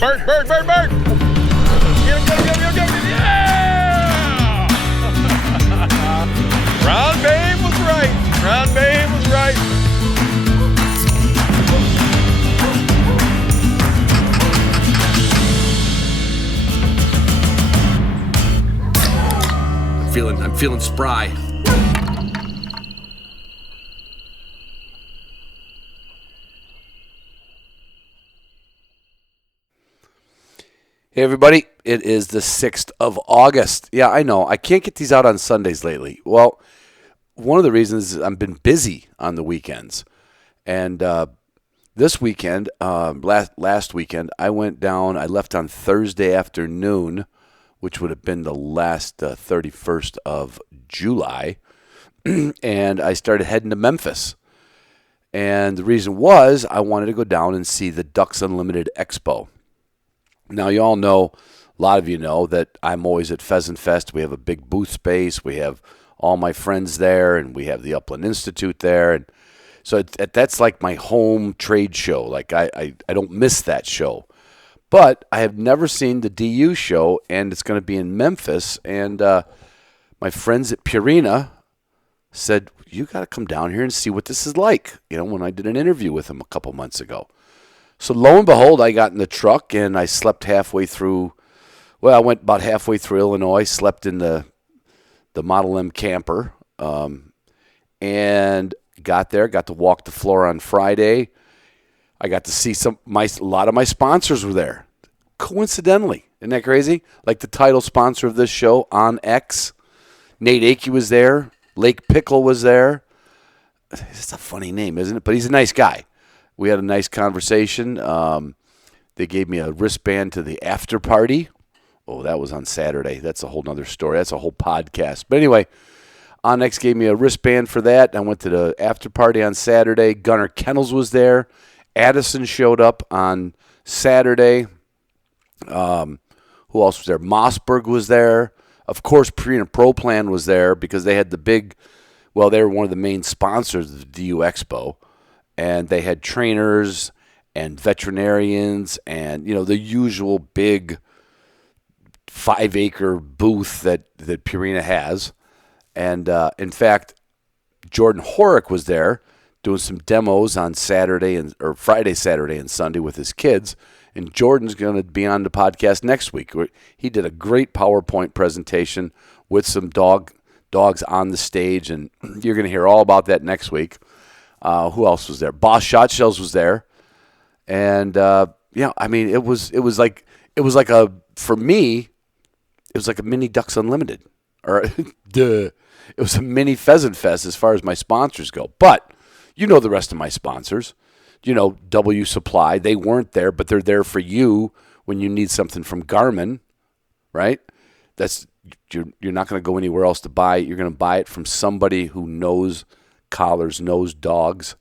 Bert! Get him! Yeah! Ron Babe was right. I'm feeling spry. Hey everybody, it is the 6th of August. Yeah, I know, I can't get these out on Sundays lately. Well, one of the reasons is I've been busy on the weekends. And this weekend, last weekend, I left on Thursday afternoon, which would have been the last 31st of July, and I started heading to Memphis. And the reason was I wanted to go down and see the Ducks Unlimited Expo. Now, you all know, a lot of you know, that I'm always at Pheasant Fest. We have a big booth space. We have all my friends there, and we have the Upland Institute there. And so that's like my home trade show. Like, I don't miss that show. But I have never seen the DU show, and it's going to be in Memphis. And my friends at Purina said, you got to come down here and see what this is like, when I did an interview with them a couple months ago. So lo and behold, I got in the truck, and I slept halfway through. Well, I went about halfway through Illinois, slept in the Model M camper, and got there, got to walk the floor on Friday. I got to see a lot of my sponsors were there. Coincidentally, isn't that crazy? Like the title sponsor of this show, On X. Nate Akey was there. Lake Pickle was there. It's a funny name, isn't it? But he's a nice guy. We had a nice conversation. They gave me a wristband to the after party. Oh, that was on Saturday. That's a whole nother story. That's a whole podcast. But anyway, On X gave me a wristband for that. I went to the after party on Saturday. Gunnar Kennels was there. Addison showed up on Saturday. Who else was there? Mossberg was there. Of course, Purina Pro Plan was there because they had they were one of the main sponsors of the DU Expo. And they had trainers and veterinarians and, the usual big 5-acre booth that Purina has. And, in fact, Jordan Horick was there doing some demos on Friday, Saturday, and Sunday with his kids. And Jordan's going to be on the podcast next week. He did a great PowerPoint presentation with some dogs on the stage, and you're going to hear all about that next week. Who else was there? Boss Shot Shells was there. And, it was like for me, it was like a mini Ducks Unlimited. Or, it was a mini Pheasant Fest as far as my sponsors go. But, the rest of my sponsors. W Supply, they weren't there, but they're there for you when you need something from Garmin, right? You're not going to go anywhere else to buy it. You're going to buy it from somebody who knows collars, knows dogs.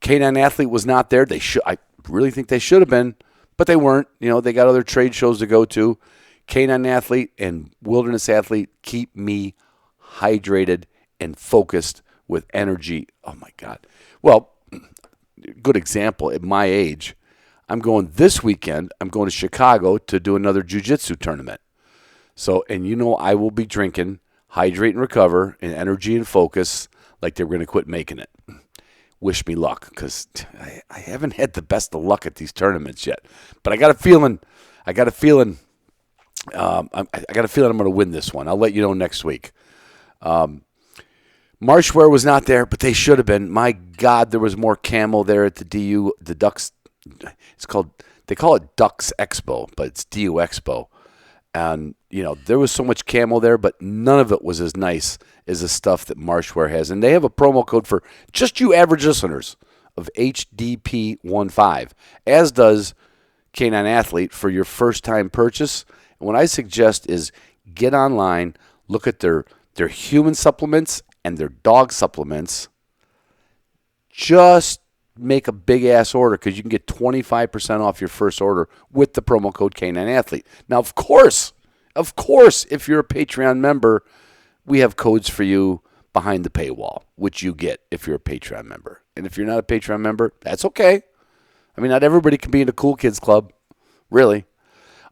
Canine Athlete was not there. I really think they should have been, but they weren't. They got other trade shows to go to. Canine Athlete and Wilderness Athlete keep me hydrated and focused with energy. Oh, my God. Well, good example, at my age, I'm going this weekend, I'm going to Chicago to do another jiu-jitsu tournament. So, and I will be drinking Hydrate and Recover and Energy and Focus like they're going to quit making it. Wish me luck, because I haven't had the best of luck at these tournaments yet. But I got a feeling I'm going to win this one. I'll let you know next week. Marshwear was not there, but they should have been. My God, there was more camo there at the DU, the Ducks. They call it Ducks Expo, but it's DU Expo. And, there was so much camo there, but none of it was as nice as the stuff that Marshwear has. And they have a promo code for just you average listeners of HDP15, as does Canine Athlete for your first-time purchase. And what I suggest is get online, look at their human supplements and their dog supplements. Just make a big-ass order because you can get 25% off your first order with the promo code Canine Athlete. Now, of course, if you're a Patreon member, we have codes for you behind the paywall, which you get if you're a Patreon member. And if you're not a Patreon member, that's okay. I mean, not everybody can be in the Cool Kids Club. really.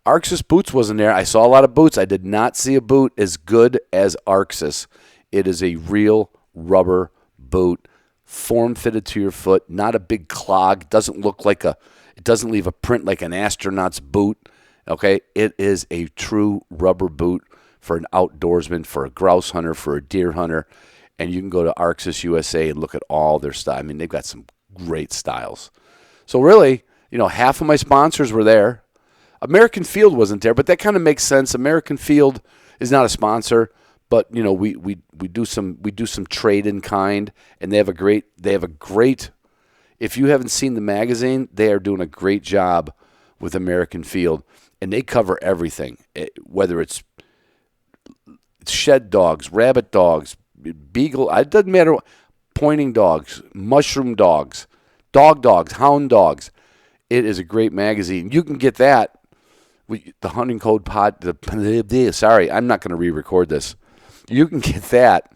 Arxis boots wasn't there. I saw a lot of boots. I did not see a boot as good as Arxis. It is a real rubber boot, form-fitted to your foot, not a big clog. It doesn't leave a print like an astronaut's boot. Okay, it is a true rubber boot for an outdoorsman, for a grouse hunter, for a deer hunter. And you can go to Arxis USA and look at all their style. I mean, they've got some great styles. So really, half of my sponsors were there. American Field wasn't there, but that kind of makes sense. American Field is not a sponsor, but we do some trade in kind, and they have a great. If you haven't seen the magazine, they are doing a great job with American Field, and they cover everything, whether it's shed dogs, rabbit dogs, beagle. It doesn't matter. Pointing dogs, mushroom dogs, dogs, hound dogs. It is a great magazine. You can get that. The hunting code sorry, I'm not going to re-record this. You can get that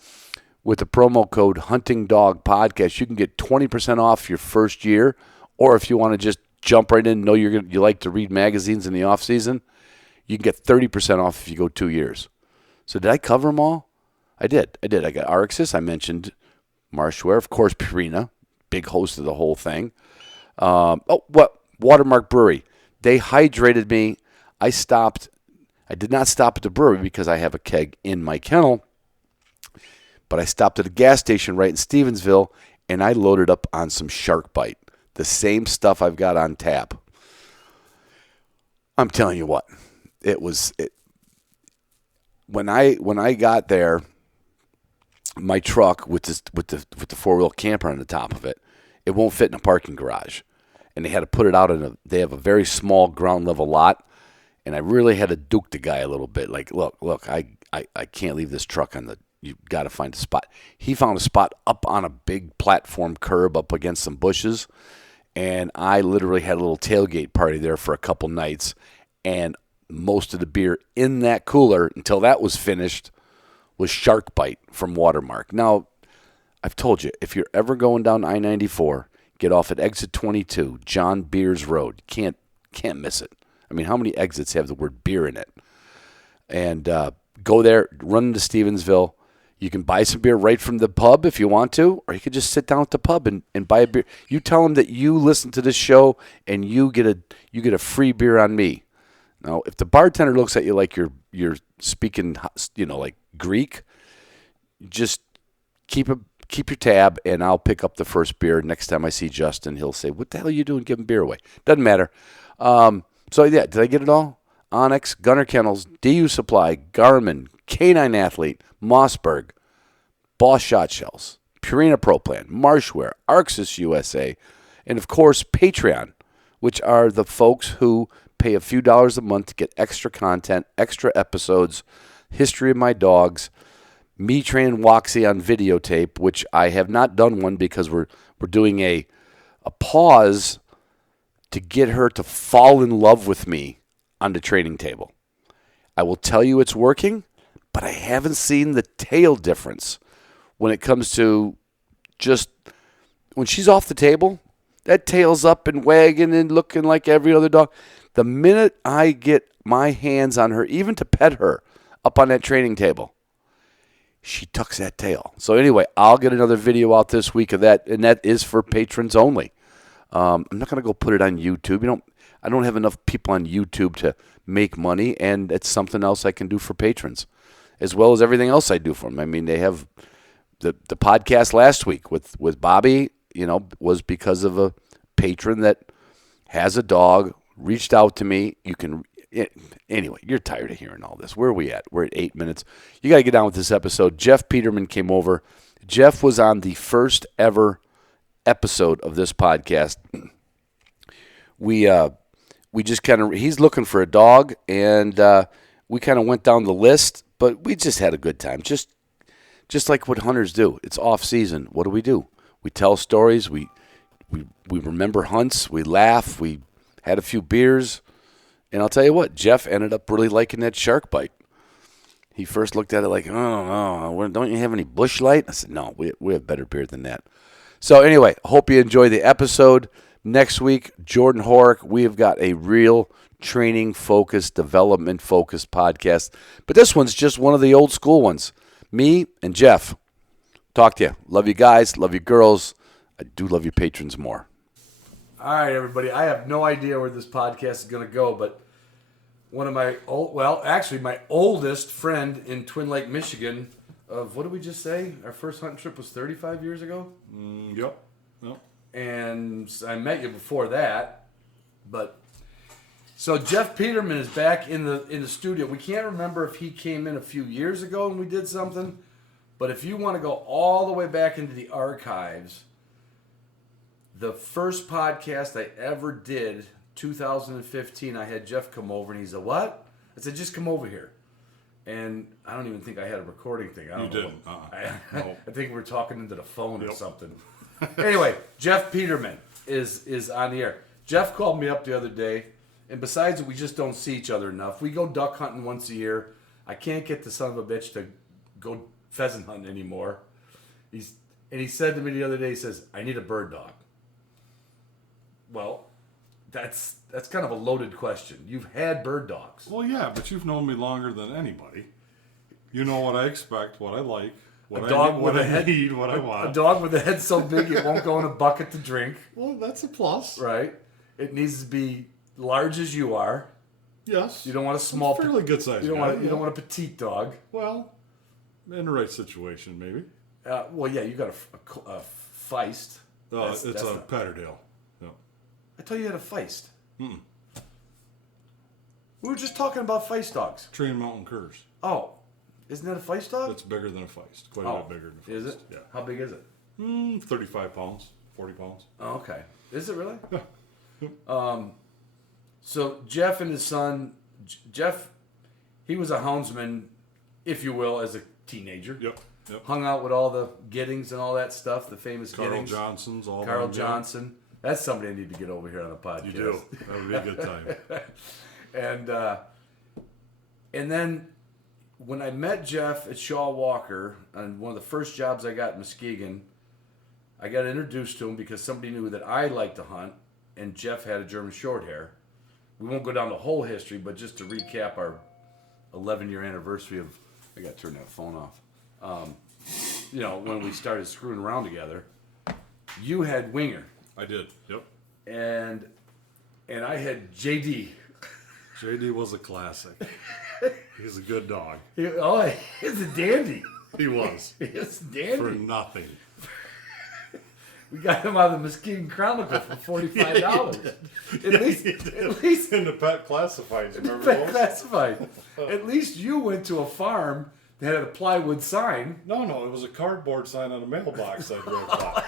with the promo code Hunting Dog Podcast. You can get 20% off your first year, or if you want to just jump right in, know you like to read magazines in the off season, you can get 30% off if you go 2 years. So did I cover them all? I did. I got Arxis. I mentioned Marshwear, of course. Purina, big host of the whole thing. Watermark Brewery. They hydrated me. I did not stop at the brewery because I have a keg in my kennel, but I stopped at a gas station right in Stevensville, and I loaded up on some Shark Bite, the same stuff I've got on tap. I'm telling you what, when I got there, my truck with the four-wheel camper on the top of it, it won't fit in a parking garage, and they had to put it out they have a very small ground level lot. And I really had to duke the guy a little bit. Like, look, I can't leave this truck you got to find a spot. He found a spot up on a big platform curb up against some bushes. And I literally had a little tailgate party there for a couple nights. And most of the beer in that cooler, until that was finished, was Shark Bite from Watermark. Now, I've told you, if you're ever going down I-94, get off at exit 22, John Beers Road. Can't miss it. I mean, how many exits have the word beer in it? And go there, run into Stevensville. You can buy some beer right from the pub if you want to, or you could just sit down at the pub and buy a beer. You tell them that you listen to this show, and you get a free beer on me. Now, if the bartender looks at you like you're speaking, like Greek, just keep your tab, and I'll pick up the first beer. Next time I see Justin, he'll say, "What the hell are you doing giving beer away?" Doesn't matter. So, yeah, did I get it all? Onyx, Gunner Kennels, DU Supply, Garmin, Canine Athlete, Mossberg, Boss Shot Shells, Purina Pro Plan, Marshwear, Arxis USA, and, of course, Patreon, which are the folks who pay a few dollars a month to get extra content, extra episodes, history of my dogs, me training Waxy on videotape, which I have not done one because we're doing a pause to get her to fall in love with me on the training table. I will tell you it's working, but I haven't seen the tail difference when it comes to just when she's off the table, that tail's up and wagging and looking like every other dog. The minute I get my hands on her, even to pet her up on that training table, she tucks that tail. So anyway, I'll get another video out this week of that, and that is for patrons only. I'm not going to go put it on YouTube. I don't have enough people on YouTube to make money, and it's something else I can do for patrons, as well as everything else I do for them. I mean, they have the podcast last week with Bobby, was because of a patron that has a dog, reached out to me. Anyway, you're tired of hearing all this. Where are we at? We're at 8 minutes. You got to get on with this episode. Jeff Peterman came over. Jeff was on the first ever episode of this podcast. We just kind of, he's looking for a dog, and we kind of went down the list, but we just had a good time. Just like what hunters do. It's off season. What do? We tell stories. We remember hunts. We laugh. We had a few beers, and I'll tell you what, Jeff ended up really liking that Shark Bite. He first looked at it like, oh, don't you have any Busch Light? I said, no, we have better beer than that. So anyway, hope you enjoy the episode. Next week, Jordan Horick. We have got a real training-focused, development-focused podcast. But this one's just one of the old school ones. Me and Jeff. Talk to you. Love you guys. Love you girls. I do love you patrons more. All right, everybody. I have no idea where this podcast is going to go, but one of my my oldest friend in Twin Lake, Michigan, of what did we just say? Our first hunting trip was 35 years ago? Yep. And I met you before that, but so Jeff Peterman is back in the studio. We can't remember if he came in a few years ago and we did something, but if you want to go all the way back into the archives, the first podcast I ever did, 2015, I had Jeff come over and he said, "What?" I said, "Just come over here." And I don't even think I had a recording thing. I don't know. Didn't. I think we were talking into the phone or something. Anyway, Jeff Peterman is on the air. Jeff called me up the other day, and besides that, we just don't see each other enough. We go duck hunting once a year. I can't get the son of a bitch to go pheasant hunting anymore. He said to me the other day, he says, "I need a bird dog." Well, that's kind of a loaded question. You've had bird dogs. Well, yeah, but you've known me longer than anybody. You know what I expect, what I like, what I need, what I want. A dog with a head so big it won't go in a bucket to drink. Well, that's a plus. Right. It needs to be large as you are. Yes. You don't want a small, fairly good size. You don't want a petite dog. Well, in the right situation, maybe. You got a Feist. It's a Patterdale. Yeah. I thought you had a Feist. We were just talking about Feist dogs. Train Mountain Curs. Oh, isn't that a Feist dog? It's bigger than a Feist. Quite a bit bigger than a Feist. Is it? Yeah. How big is it? 35 pounds, 40 pounds. Oh, okay. Is it really? Yeah. So Jeff and his son, Jeff, he was a houndsman, if you will, as a teenager. Yep. Hung out with all the Giddings and all that stuff, the famous Carl Giddings. Johnson's, all Carl them, Johnson. That's somebody I need to get over here on the podcast. You do. That would be a good time. And then when I met Jeff at Shaw Walker on one of the first jobs I got in Muskegon, I got introduced to him because somebody knew that I liked to hunt, and Jeff had a German Shorthair. We won't go down the whole history, but just to recap our 11-year anniversary of, I got to turn that phone off. When we started screwing around together, you had Winger. I did. Yep. And I had JD. JD was a classic. He's a good dog. He's a dandy. He was. He's a dandy. For nothing. We got him out of the Muskegon Chronicle for $45. At least in the pet classifieds. Remember pet those? classified. At least you went to a farm that had a plywood sign. No, it was a cardboard sign on a mailbox I drove by.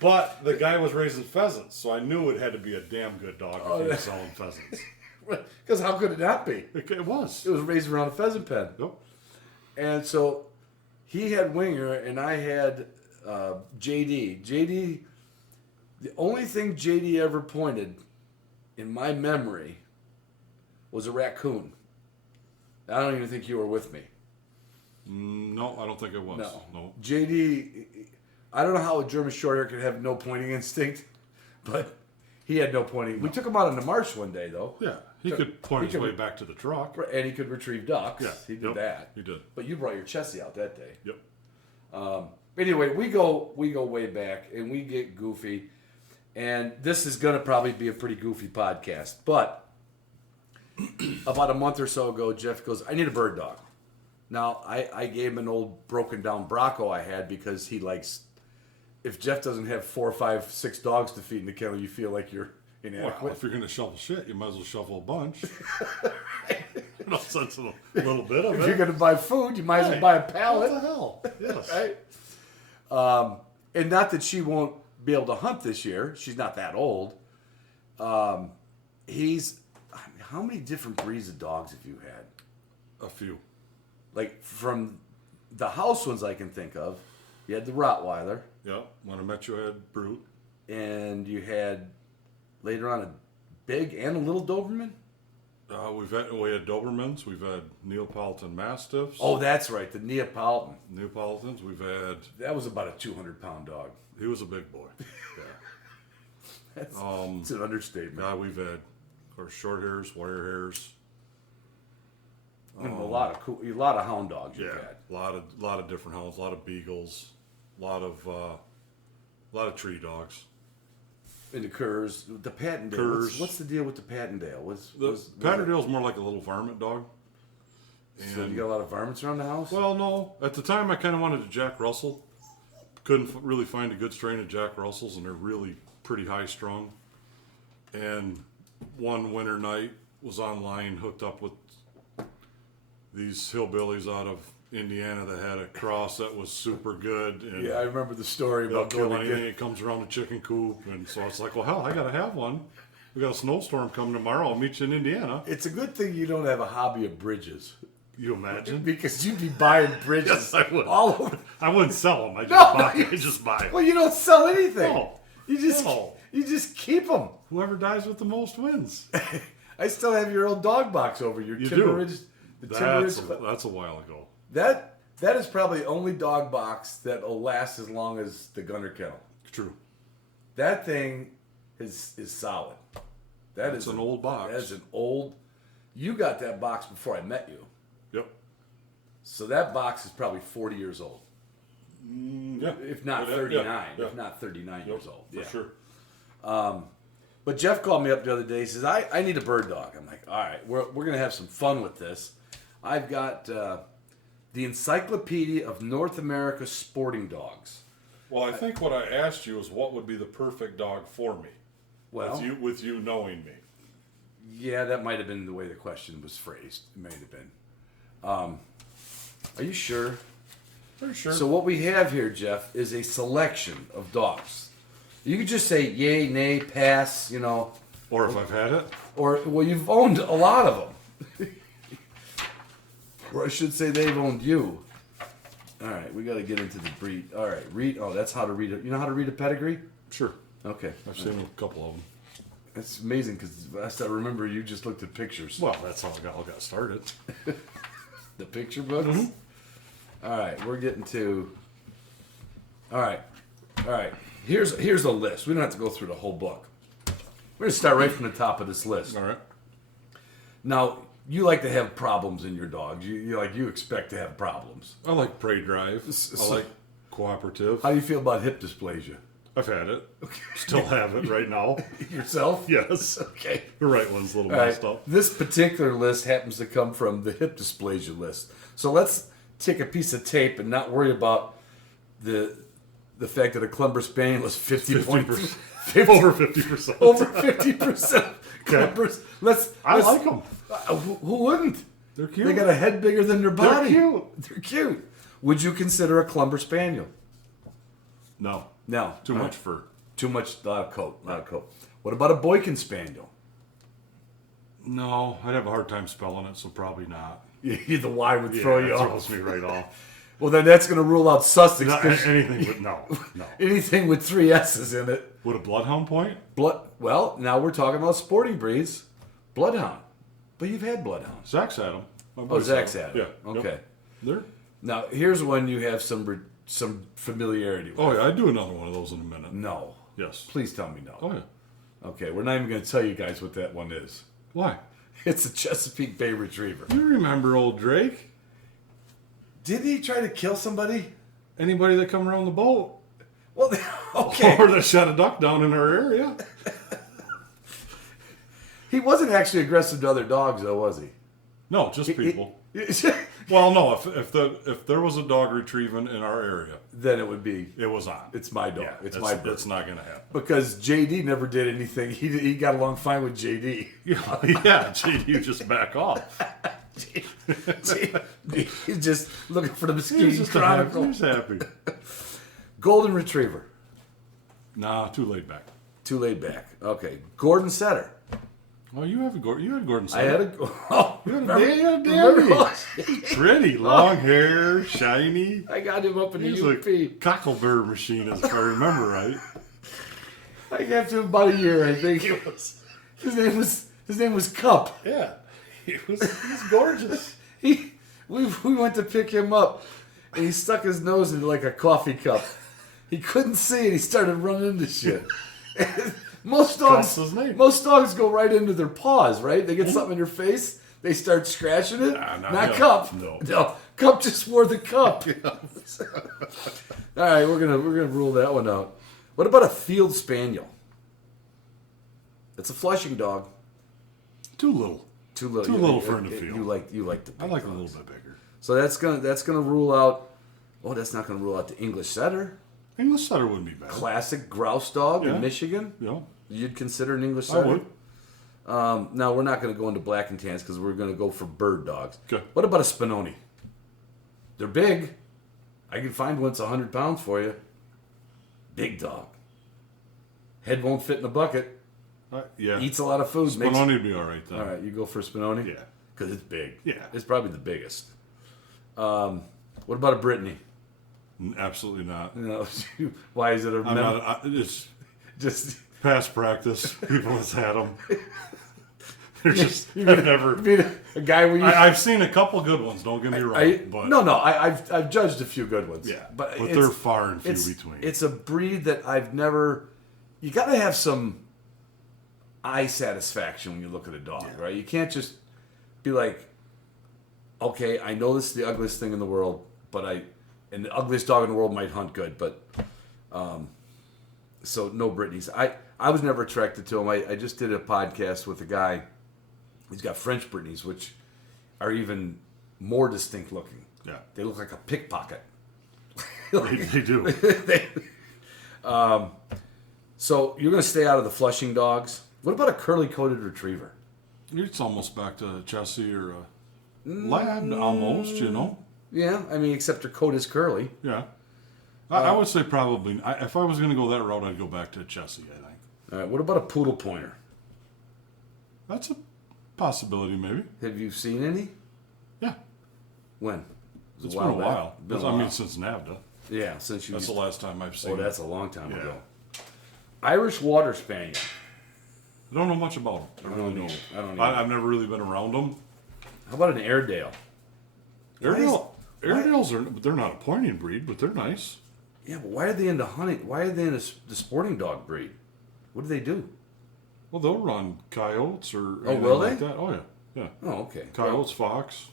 But the guy was raising pheasants, so I knew it had to be a damn good dog if he was selling pheasants. Because how could it not be? It was. It was raised around a pheasant pen. Yep. And so he had Winger, and I had JD. JD, the only thing JD ever pointed in my memory was a raccoon. I don't even think you were with me. No, I don't think it was. No. JD, I don't know how a German Shorthair could have no pointing instinct, but he had no pointing. We took him out in the marsh one day, though. Yeah, he could point his way back to the truck. And he could retrieve ducks. Yeah, he did that. He did. But you brought your Chessie out that day. Yep. Anyway, we go way back, and we get goofy. And this is going to probably be a pretty goofy podcast. But about a month or so ago, Jeff goes, "I need a bird dog." Now, I gave him an old broken down Bronco I had because he likes, if Jeff doesn't have 4, 5, 6 dogs to feed in the kennel, you feel like you're inadequate. Well, if you're going to shovel shit, you might as well shovel a bunch. No sense in a little bit of it. If you're going to buy food, you might as well buy a pallet. What the hell? Yes. Right? And not that she won't be able to hunt this year. She's not that old. How many different breeds of dogs have you had? A few. Like, from the house ones I can think of, you had the Rottweiler. Yeah, when I met you, I had Brute. And you had, later on, a big and a little Doberman? We had Dobermans. We've had Neapolitan Mastiffs. Oh, that's right, the Neapolitan. Neapolitans. We've had... That was about a 200-pound dog. He was a big boy. That's an understatement. God, we've had, of course, short hairs, wire hairs. And a lot of hound dogs you've Yeah, had. a lot of different hounds, a lot of beagles, a lot of tree dogs. And the curs, the Pattendale. Curs. What's the deal with the Pattendale? The Patterdale's more like a little varmint dog. So you got a lot of varmints around the house? Well, no. At the time, I kind of wanted a Jack Russell. Couldn't really find a good strain of Jack Russells, and they're really pretty high strung. And one winter night, was online hooked up with these hillbillies out of Indiana that had a cross that was super good. And yeah, I remember the story they'll about kill going to anything get. that comes around the chicken coop. And so it's like, well, hell, I got to have one. We got a snowstorm coming tomorrow. I'll meet you in Indiana. It's a good thing you don't have a hobby of bridges. You imagine? Because you'd be buying bridges Yes, I would. all over. I wouldn't sell them. I just No, buy you- them. I just buy them. Well, you don't sell anything. No. You just No. you just keep them. Whoever dies with the most wins. I still have your old dog box over your You Timber do. Ridge. The Timber Ridge. That's a while ago. That is probably the only dog box that will last as long as the Gunner Kennel. True. That thing is solid. It's an old box. That is an old. You got that box before I met you, Yep. so that box is probably 40 years old, Yeah. if not Yeah, 39. yeah. If not 39 years old. For Yeah. sure. But Jeff called me up the other day. He says, I need a bird dog. I'm like, all right, we're going to have some fun with this. I've got the Encyclopedia of North America Sporting Dogs. Well, I think what I asked you is what would be the perfect dog for me. Well, With you knowing me. yeah, that might have been the way the question was phrased. It might have been. Are you sure? Pretty sure. So what we have here, Jeff, is a selection of dogs. You could just say yay, nay, pass, you know. or if I've had it. Or, well, you've owned a lot of them. Or I should say they've owned you. All right, we got to get into the breed. All right, read. Oh, that's how to read it. You know how to read a pedigree? Sure. Okay. I've seen a couple of them. That's amazing because last I remember you just looked at pictures. Well, that's how it all got started. The picture books? All right, we're getting to. All right. Here's a list. We don't have to go through the whole book. We're gonna start right from the top of this list. All right. Now, you like to have problems in your dogs. You expect to have problems. I like prey drive. I like cooperative. How do you feel about hip dysplasia? I've had it. Still have it right now. Yourself? Yes. Okay. The right one's a little All right. messed up. This particular list happens to come from the hip dysplasia list. So let's take a piece of tape and not worry about the fact that a Clumber Spaniel is 50%. 50 Over 50%. over 50% Clumbers. I like them. Who wouldn't? They're cute. They got a head bigger than their body. cute. They're cute. Would you consider a Clumber Spaniel? No. No. Too All much right. fur. Too much. Lot of coat. What about a Boykin Spaniel? No, I'd have a hard time spelling it, so probably not. The Y would throw you that off. throws me right off. Well, then that's going to rule out Sussex. Not 'cause anything but no. anything with 3 S's in it. Would a bloodhound point? Well, now we're talking about sporting breeds. Bloodhound. But you've had bloodhounds. Zach's had them. Oh, Zach's had 'em. Yeah. Okay. Yep. They're. Now, here's one you have some familiarity with. Oh yeah, I'd do another one of those in a minute. No. Yes. Please tell me no. Oh yeah. Okay, we're not even going to tell you guys what that one is. Why? It's a Chesapeake Bay Retriever. You remember old Drake? Did he try to kill somebody? Anybody that come around the boat? Well, okay. Or that shot a duck down in our area? He wasn't actually aggressive to other dogs, though, was he? No, just people. Well, no. If there was a dog retrieving in our area, Then it would be, it was on. it's my dog. Yeah, it's my bird. It's not gonna happen. Because JD never did anything. He got along fine with JD. Yeah, gee, you just back off. He's just looking for the He's Muskegon just Chronicle. He's happy. Golden Retriever. Nah, too laid back. Too laid back. Okay. Gordon Setter. Well, you had Gordon. I had a. Oh, You had a remember- dandy. remember- Pretty long hair, shiny. I got him up in He's the a UP. cocklebur machine, if I remember right. I got to him about a year, I think. His name was Cup. Yeah, he was gorgeous. We went to pick him up, and he stuck his nose into like a coffee cup. He couldn't see, and he started running into shit. Most Cups dogs, his name. most dogs go right into their paws, right? They get something in their face, they start scratching it. Nah, not not him. Cup. No. Cup just wore the cup. All right, we're gonna rule that one out. What about a field spaniel? It's a Flushing dog. Too little. Too little. Too little for in the field. You like the. I big like a dogs. little bit bigger. So that's gonna rule out. Oh, that's not gonna rule out the English Setter. English setter wouldn't be bad. Classic grouse dog Yeah. in Michigan. You know, You'd consider an English I Setter? would. Now, we're not going to go into black and tans because we're going to go for bird dogs. Okay. What about a Spinoni? They're big. I can find one that's 100 pounds for you. Big dog. Head won't fit in a bucket. Yeah. Eats a lot of food. Makes... Spinoni would be all right then. All right, you go for Spinoni? Yeah. Because it's big. Yeah. It's probably the biggest. What about a Brittany? Absolutely not. No. Why is it a I'm not. It's just past practice. People have had them. They're just. I've never. a guy we used I've seen a couple good ones. Don't get me wrong. But I've judged a few good ones. yeah, but but it's- they're far and few it's, between. It's a breed that I've never. You got to have some eye satisfaction when you look at a dog, right? You can't just be like, okay, I know this is the ugliest thing in the world, and the ugliest dog in the world might hunt good, but so no Brittany's. I was never attracted to him. I just did a podcast with a guy. He's got French Brittany's, which are even more distinct looking. Yeah. They look like a pickpocket. They do. So you're going to stay out of the Flushing dogs. What about a curly-coated retriever? It's almost back to Chessie or a Lab, almost. You know. Yeah, I mean, except her coat is curly. Yeah. I would say probably. If I was going to go that route, I'd go back to Chessie. I think All right, what about a poodle pointer? that's a possibility. Maybe. Have you seen any? Yeah. When? It's been a while. Been a I mean, while. since NAVDA. Yeah, since you. That's the last time I've seen. Oh, that's a long time Yeah. ago. Irish Water Spaniel. I don't know much about them. I really don't don't. either. I don't either. I've never really been around them. How about an Airedale? Airedales are, but they're not a pointing breed, but they're nice. Yeah, but why are they into hunting? Why are they into the sporting dog breed? What do they do? Well, they'll run coyotes or anything will like they? that. Oh yeah, yeah. Oh, okay. Coyotes, fox,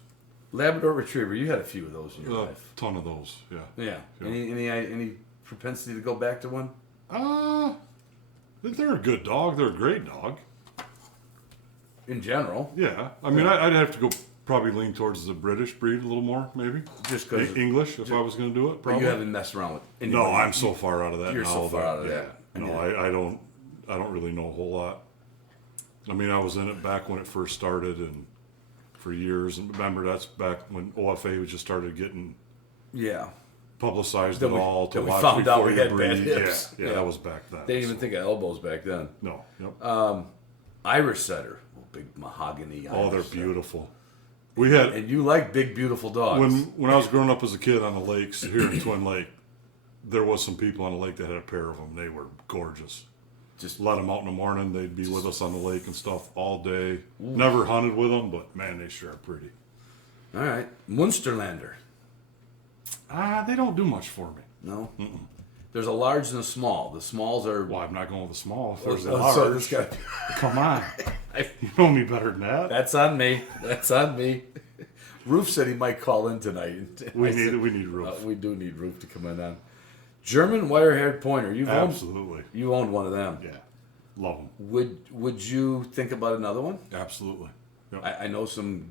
Labrador Retriever. You had a few of those in your a life. ton of those. Yeah. Yeah. Yeah. Any propensity to go back to one? They're a good dog. They're a great dog. In general, Yeah. I mean, I'd have to go probably lean towards the British breed a little more, maybe. just because. English, if I was going to do it. But Probably. you haven't messed around with. No, anybody. I'm so far out of that You're now. so far out of yeah. that. I No, mean- I don't really know a whole lot. I mean, I was in it back when it first started and for years. And remember, that's back when OFA was just started getting Yeah. publicized Then at we- all. then we watch found out before we you had bad breed. hips. Yeah, Yeah. that was back then. They didn't even think of elbows back then. No. Yep. Irish Setter, big mahogany. Oh, they're Irish Setter. beautiful. We had And you like big, beautiful dogs. when I was growing up as a kid on the lakes here in Twin Lake, there was some people on the lake that had a pair of them. They were gorgeous. Just Let them out in the morning. They'd be with us on the lake and stuff all day. Never hunted with them, but man, they sure are pretty. all right, Munsterlander. They don't do much for me. No. There's a large and a small. The smalls are. Well, I'm not going with the small. If there's a Oh, large, so this guy- come on. You know me better than that. That's on me. That's on me. Roof said he might call in tonight. We I said, need Roof. we do need Roof to come in on. German wire-haired pointer. Absolutely. You owned one of them. Yeah. Love them. Would you think about another one? Absolutely. Yep. I know some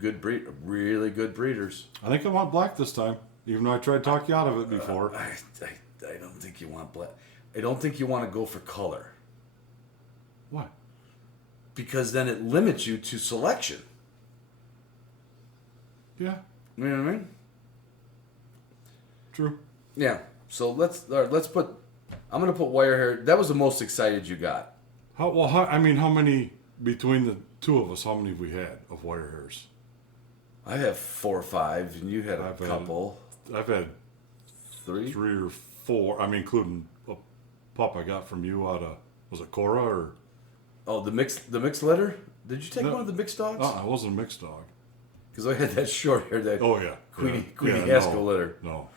really good breeders. I think I want black this time, even though I tried to talk you out of it before. I don't think you want black. I don't think you want to go for color What? because then it limits you to selection. Yeah. You know what I mean? True. Yeah. So let's put. I'm gonna put wire hair. That was the most excited you got. How many between the two of us? How many have we had of wire hairs? I have 4 or 5, and you had a I've had- couple. I've had 3. 3 or 4. I mean, including a pup I got from you out of was it Cora or? Oh, the mixed litter. Did you take No. one of the mixed dogs? I wasn't a mixed dog. Because I had that short hair, that Oh yeah, Queenie yeah, Haskell litter. No,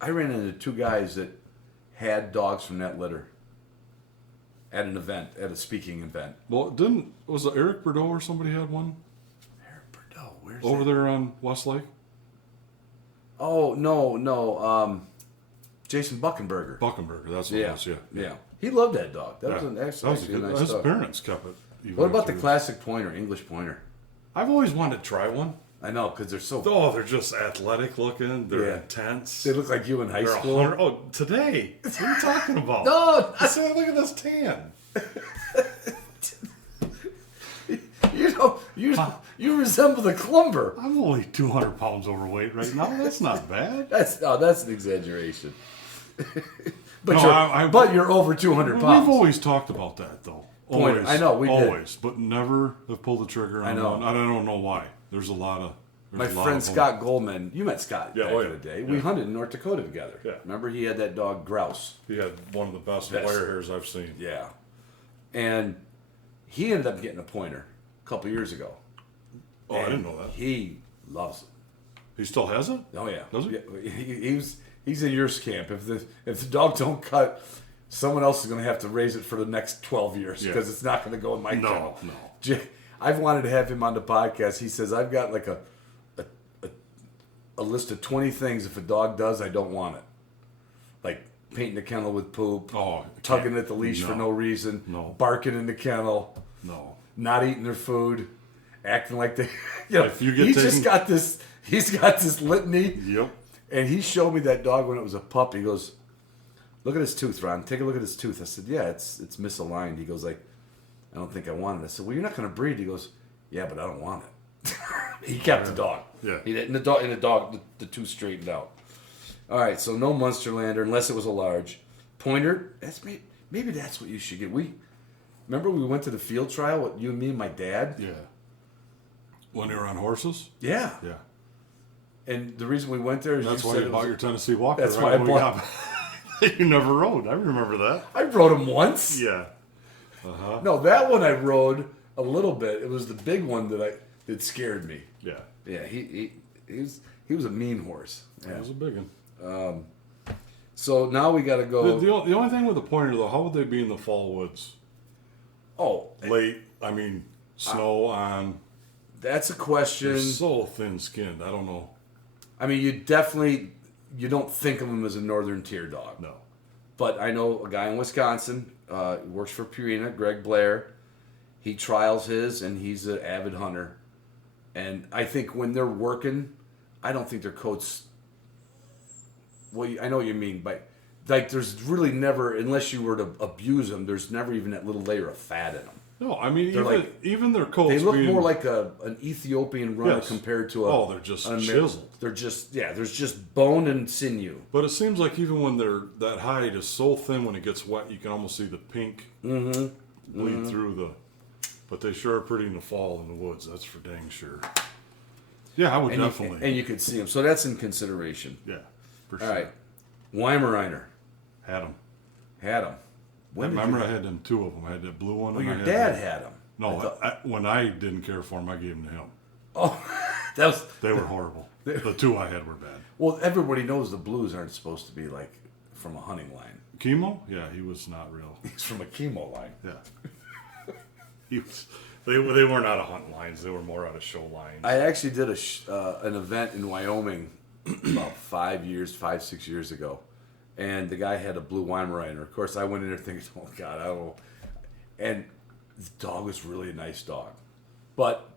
I ran into 2 guys that had dogs from that litter. at an event, at a speaking event. Well, was it Eric Bordeaux or somebody had one Eric Bordeaux, where's over that? there on Westlake? Oh, no. Jason Buckenberger. Buckenberger, that's what it was, yeah. He loved that dog. That was an That was actually a a good, nice his dog. parents kept it. even What about the after- classic pointer, English pointer? I've always wanted to try one. I know, because they're so... Oh, they're just athletic looking. They're Yeah. intense. They look like you in high They're school. 100. Oh, today. What are you talking about? No, I said, look at this tan. you resemble the Clumber. I'm only 200 pounds overweight right now. That's not bad. That's an exaggeration. but No, but you're over 200 pounds. We've always talked about that, though. Pointer. Always. I know, we did. always, but never have pulled the trigger on I know. one. I don't know why. There's a lot of. My there's a lot friend of them. Scott Goldman, you met Scott Yeah, back oh, in yeah. the day. Yeah. We hunted in North Dakota together. Yeah. Remember, he had that dog Grouse. He had one of the best Best. wire hairs I've seen. Yeah. And he ended up getting a pointer a couple years ago. Oh, I didn't know that. He loves it. He still has it? Oh yeah. Does he? Yeah, he's in yours camp. If the dog don't cut, someone else is going to have to raise it for the next 12 years Yeah. because it's not going to go in my No, kennel. no. I've wanted to have him on the podcast. He says I've got like a list of 20 things. If a dog does, I don't want it. Like painting the kennel with poop, Oh, tugging at the leash for No. no reason, No. barking in the kennel, No. not eating their food, acting like they. You know, If you get he's taken- just got this. He's got this litany. Yep. And he showed me that dog when it was a pup. He goes, "Look at his tooth, Ron. Take a look at his tooth." I said, "Yeah, it's misaligned." He goes, "Like, I don't think I want it." I said, "Well, you're not going to breed." He goes, "Yeah, but I don't want it." He kept the dog. Yeah. He didn't. The tooth straightened out. All right, so no Munsterlander unless it was a large pointer. That's maybe that's what you should get. Remember we went to the field trial with you and me and my dad. Yeah. When they were on horses? Yeah. Yeah. And the reason we went there is That's you why said you it bought was- your Tennessee Walker. That's right? why I When we bought- got- You never rode. I remember that. I rode him once. Yeah. No, that one I rode a little bit. It was the big one that scared me. Yeah. Yeah, he was a mean horse. Yeah. That was a big one. So now we got to go. The only thing with the pointer, though, how would they be in the fall woods? Oh, Late, I mean, snow on. that's a question. They're so thin-skinned. I don't know. I mean, you don't think of him as a northern tier dog. No. But I know a guy in Wisconsin, works for Purina, Greg Blair. He trials his, and he's an avid hunter. And I think when they're working, I don't think their coats. Well, I know what you mean, but like there's really never, unless you were to abuse them, there's never even that little layer of fat in them. No, I mean, They're like- even their coats They look being, more like an Ethiopian runner Yes. compared to a. Oh, they're just chiseled. They're just there's just bone and sinew. But it seems like even when they're that hide is so thin, when it gets wet, you can almost see the pink bleed through the. But they sure are pretty in the fall in the woods. That's for dang sure. Yeah, I would And definitely. and you could see them, so that's in consideration. yeah, for All sure. right, Weimaraner Had them. had them. I remember I had them, two of them. I had that blue one. Well, and your I had dad the- had them. No, when I didn't care for them, I gave them to him. Oh, that was They were horrible. The two I had were bad. well. Everybody knows the blues aren't supposed to be like from a hunting line. Chemo? Yeah, he was not real. It's from a chemo line. Yeah. He was. They weren't out of hunting lines. They were more out of show lines. I actually did an event in Wyoming about 6 years ago, and the guy had a blue Weimaraner. Of course, I went in there thinking, "Oh God, I don't know," and the dog was really a nice dog, but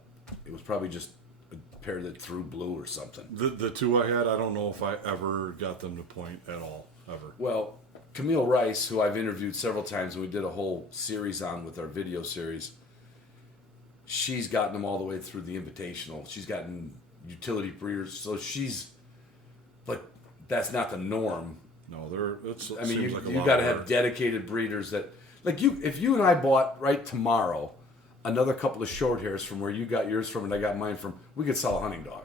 it was probably just a pair that threw blue or something. The two I had, I don't know if I ever got them to point at all, ever. Well, Camille Rice, who I've interviewed several times, and we did a whole series on with our video series, she's gotten them all the way through the Invitational. She's gotten utility breeders, so but that's not the norm. No, it I mean, seems like a you lot got to of have work. dedicated breeders that, like if you and I bought right tomorrow another couple of short hairs from where you got yours from and I got mine from, we could sell a hunting dog.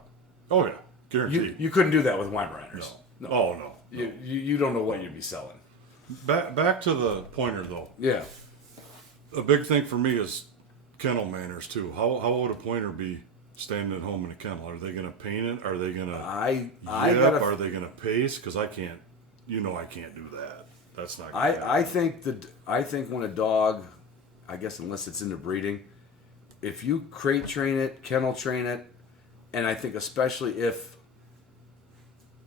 Oh yeah, guaranteed. You couldn't do that with Weimaraners. no. Oh no. You don't know what you'd be selling. Back to the pointer though. Yeah. A big thing for me is kennel manners too. How would a pointer be standing at home in a kennel? Are they going to paint it? Are they going to I yip? gotta Are they going to pace? Because I can't. I can't do that. That's not. I think when a dog, I guess unless it's into breeding, if you crate train it, kennel train it, and I think especially if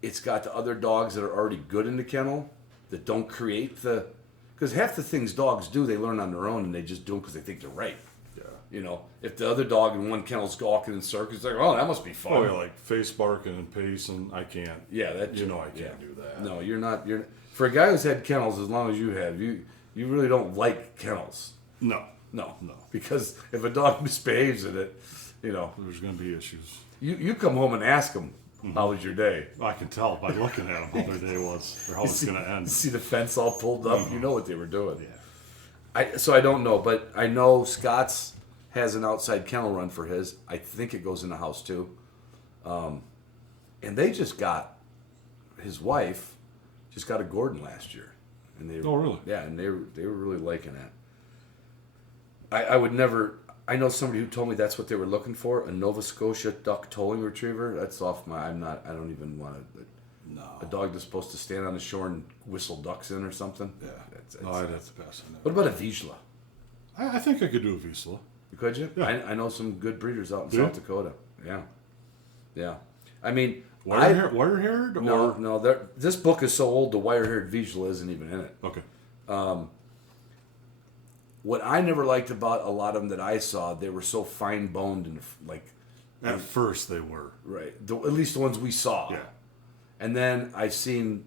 it's got the other dogs that are already good in the kennel that don't create the, because half the things dogs do they learn on their own and they just do them because they think they're right. Yeah. You know, if the other dog in one kennel's gawking in circles, it's like, oh, that must be fun. Oh, yeah, like face barking and pacing. I can't. Yeah, that You know I can't do that. No, you're not. You're for a guy who's had kennels as long as you have. You really don't like kennels. No. No, No. because if a dog misbehaves in it, you know, There's going to be issues. you come home and ask them how was your day. I can tell by looking at them how their day was or how it's going to end. See the fence all pulled up. You know what they were doing. Yeah. So I don't know, but I know Scott's has an outside kennel run for his. I think it goes in the house too. And they just got his wife just got a Gordon last year, and they Oh, really? Yeah, and they were really liking it. I would never. I know somebody who told me that's what they were looking for, a Nova Scotia duck tolling retriever. That's off my. I'm not. I don't even want to. No. A dog that's supposed to stand on the shore and whistle ducks in or something. Yeah. That's- No, I'd have to pass on that. What about a Vizsla? I think I could do a Vizsla. Could you? Yeah. I know some good breeders out in Do you? South Dakota. Yeah. Yeah. I mean, Wire-haired? Or? no. This book is so old, the wire-haired Vizsla isn't even in it. Okay. What I never liked about a lot of them that I saw, they were so fine-boned and like, At first they were. right, at least the ones we saw. Yeah. And then I've seen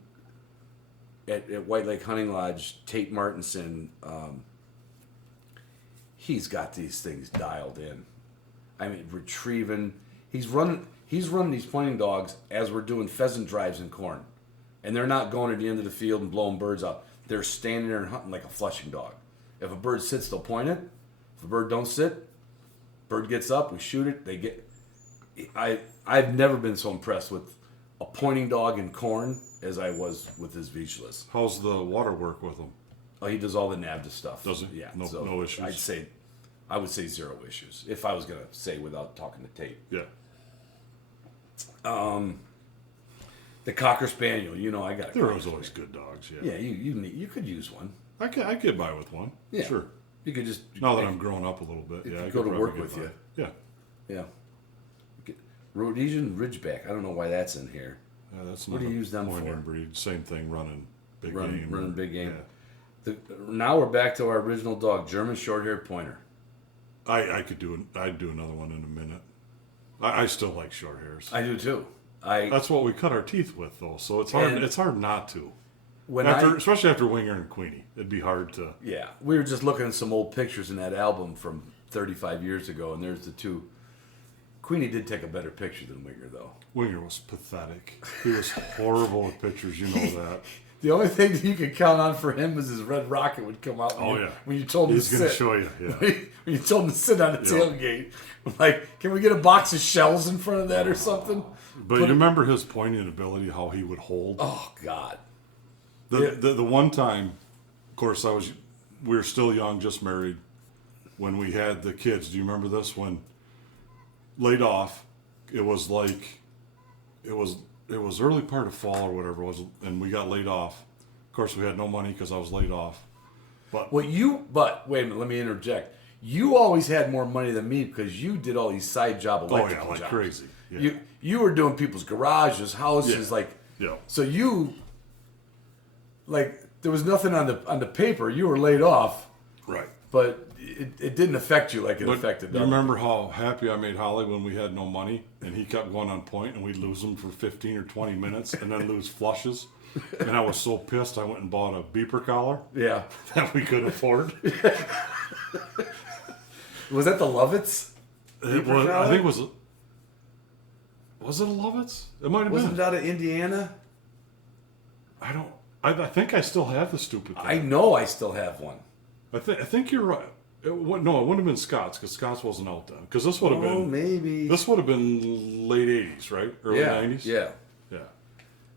at White Lake Hunting Lodge, Tate Martinson, he's got these things dialed in. I mean, retrieving. He's running these pointing dogs as we're doing pheasant drives in corn. And they're not going to the end of the field and blowing birds out. They're standing there and hunting like a flushing dog. If a bird sits, they'll point it. If a bird don't sit, bird gets up, we shoot it. They get. I've never been so impressed with a pointing dog in corn as I was with his Vizslas. How's the water work with them? Oh, he does all the NAVDA stuff. Does he? Yeah. No issues? I would say zero issues. If I was gonna say without talking to Tate. Yeah. The Cocker Spaniel, you know, I got. There was always good dogs, yeah. Yeah, you could use one. I could get by with one. Yeah. Sure. You could just. Now that I'm growing up a little bit, yeah, I could could go to probably work get with by. you. Yeah. Yeah. Rhodesian Ridgeback. I don't know why that's in here. Yeah, that's What not do you a use them pointing for? breed. Same thing, running big Running game. big game. Yeah. Now we're back to our original dog, German Short-haired Pointer. I'd do another one in a minute. I still like short hairs. I do too. That's what we cut our teeth with, though. So it's hard. And It's hard not to. When Especially after Winger and Queenie, it'd be hard to. Yeah, we were just looking at some old pictures in that album from 35 years ago, and there's the two. Queenie did take a better picture than Winger, though. Winger was pathetic. He was horrible with pictures. You know that. The only thing that you could count on for him was his red rocket would come out. When you told him He's to going sit. to show you. Yeah. When you told him to sit on the tailgate, like, can we get a box of shells in front of that or something? But you remember his pointing ability, how he would hold. Oh God. The one time, of course, we were still young, just married, when we had the kids. Do you remember this? When laid off, it was early part of fall or whatever it was, and we got laid off. Of course, we had no money because I was laid off. But But wait a minute, let me interject. You always had more money than me because you did all these side job electrical like jobs. crazy. Yeah. You were doing people's garages, houses, Yeah. like. Yeah. So you, like, there was nothing on the paper. You were laid off, Right. but it didn't affect you like it But affected you them. remember how happy I made Holly when we had no money and he kept going on point and we'd lose him for 15 or 20 minutes and then lose flushes? And I was so pissed I went and bought a beeper collar Yeah. that we could afford. Was that the Lovitz? It was, I think it was. Was it a Lovitz? It might have Wasn't been. it out of Indiana? I don't. I think I still have the stupid thing. I know I still have one. I think you're right. No, it wouldn't have been Scott's because Scott's wasn't out then. Because this would have been. maybe. This would have been late '80s, right? Early '90s. Yeah. Yeah.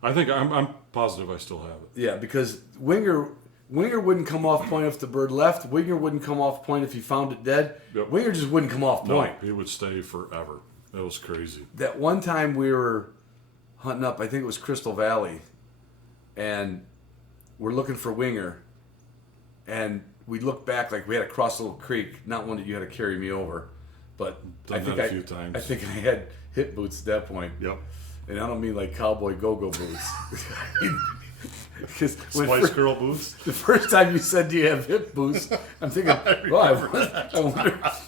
I think I'm positive I still have it. Yeah, because Winger wouldn't come off point if the bird left. Winger wouldn't come off point if he found it dead. Yep. Winger just wouldn't come off point. No, he would stay forever. That was crazy. That one time we were hunting up, I think it was Crystal Valley, and we're looking for Winger, and we look back like we had to cross a little creek. Not one that you had to carry me over, but Done that a few times. I think I had hip boots at that point. Yep. And I don't mean like cowboy go-go boots. Because Spice Girl boots. the first time you said, "Do you have hip boots?" I'm thinking, well,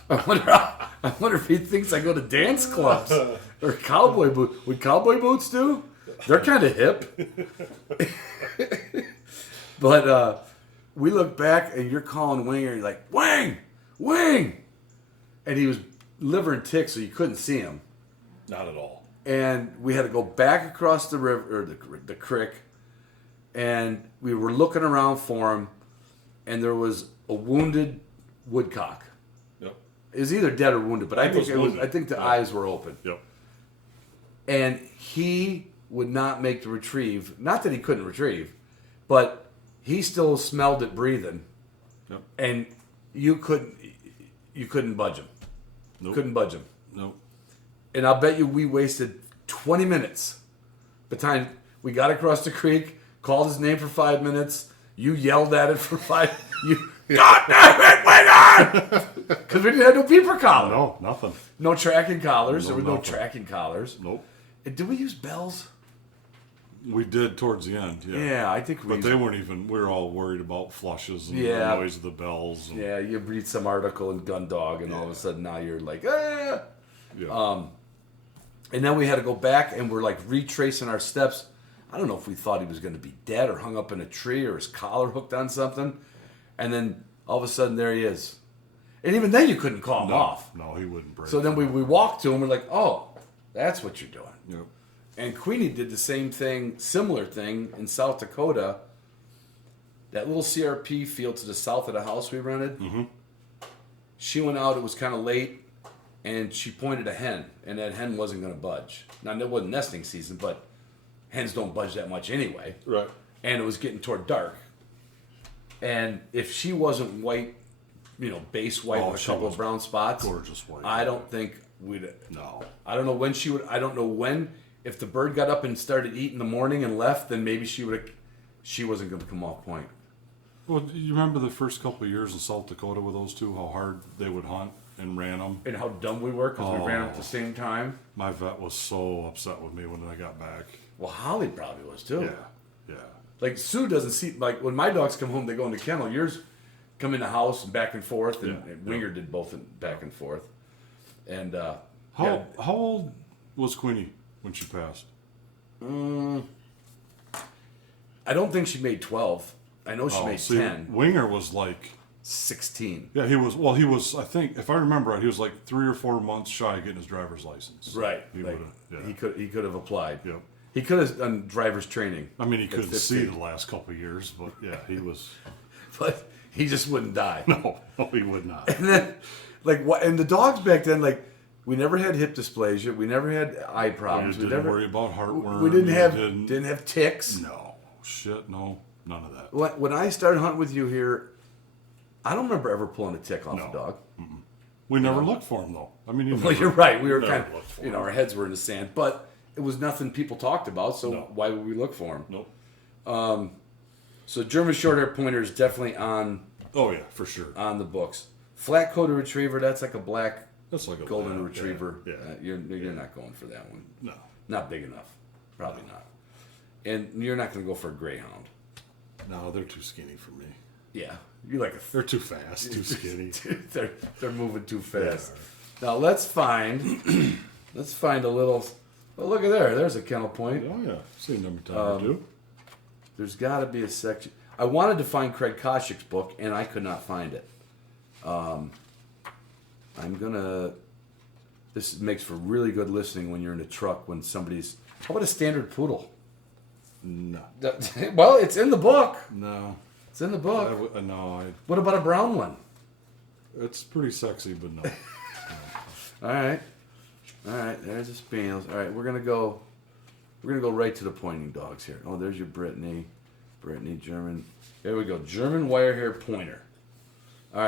I wonder if he thinks I go to dance clubs or cowboy boots. Would cowboy boots do? They're kind of hip. But we look back, and you're calling Winger. You're like, Wing, and he was liver and tick, so you couldn't see him. Not at all. And we had to go back across the river or the creek, and we were looking around for him, and there was a wounded woodcock. Yep. It was either dead or wounded, but I think was wounded. I think the eyes were open. Yep. And he would not make the retrieve. Not that he couldn't retrieve, but he still smelled it breathing, Yep. and you couldn't budge him. Nope. Couldn't budge him. Nope. And I'll bet you we wasted 20 minutes. By the time we got across the creek, called his name for 5 minutes, you yelled at it for 5. God damn it, Winger! Because we didn't have no peeper collar. No, nothing. No tracking collars. No, There were no nothing. tracking collars. Nope. And did we use bells? We did towards the end. Yeah. Yeah, I think we But used they weren't even. We were all worried about flushes and Yeah. the noise of the bells. And, Yeah, you read some article in Gundog, and all of a sudden now you're like, ah! Yeah. And then we had to go back, and we're like retracing our steps. I don't know if we thought he was going to be dead or hung up in a tree or his collar hooked on something. And then all of a sudden, there he is. And even then, you couldn't call him off. No, he wouldn't break. So then we walked to him. We're like, oh, that's what you're doing. Yep. And Queenie did the same thing, similar thing in South Dakota. That little CRP field to the south of the house we rented. Mm-hmm. She went out. It was kind of late, and she pointed a hen, and that hen wasn't going to budge. Now, it wasn't nesting season, but hens don't budge that much anyway. Right. And it was getting toward dark. And if she wasn't white, base white Oh, with a she couple was of brown spots, gorgeous white. I don't think we'd. No. I don't know when she would. I don't know when. If the bird got up and started eating in the morning and left, then maybe she would. She wasn't going to come off point. Well, you remember the first couple of years in South Dakota with those two, how hard they would hunt and ran them? And how dumb we were because we ran at Oh. the same time. My vet was so upset with me when I got back. Well, Holly probably was too. Yeah. Like Sue doesn't see. Like when my dogs come home, they go in the kennel. Yours come in the house and back and forth, and, Yeah. and Winger did both back and forth. And How old was Queenie when she passed? I don't think she made 12. I know she made 10. Winger was like, 16. yeah, he was, I think, if I remember right, he was like 3 or 4 months shy of getting his driver's license. Right. He Like, would have, He could have applied. Yep. He could have done driver's training. I mean, he couldn't see 15. the last couple of years, but yeah, he was, But he just wouldn't die. no, he would not. And then, like, what? And the dogs back then, like, we never had hip dysplasia. We never had eye You problems. We didn't never worry about heartworm. We didn't you have didn't- didn't have ticks. No, shit, no, none of that. When I started hunting with you here, I don't remember ever pulling a tick off No. a dog. We never looked for him though. I mean, you Well, never- you're right. We were never kind looked for of, him. our heads were in the sand, but it was nothing people talked about. So No. why would we look for them? Nope. So German Shorthair Pointer is definitely on Oh yeah, for sure. the books. Flat coated retriever, that's like a black That's like a golden lab, retriever. Yeah. You're not going for that one. No. Not big enough. Probably not. And you're not going to go for a greyhound. No, they're too skinny for me. Yeah, you like a. They're too fast, too skinny. they're moving too fast. Now let's find a little. Oh, look at there. There's a kennel point. Oh yeah, seen them a time or two. There's got to be a section. I wanted to find Craig Koshik's book, and I could not find it. I'm gonna. This makes for really good listening when you're in a truck when somebody's. How about a standard poodle? No, Well, it's in the book. no, It's in the book. no. What about a brown one? It's pretty sexy, but no. All right. There's a spaniels. All right, we're gonna go right to the pointing dogs here. Oh, there's your Brittany German. There we go, German wire hair pointer. All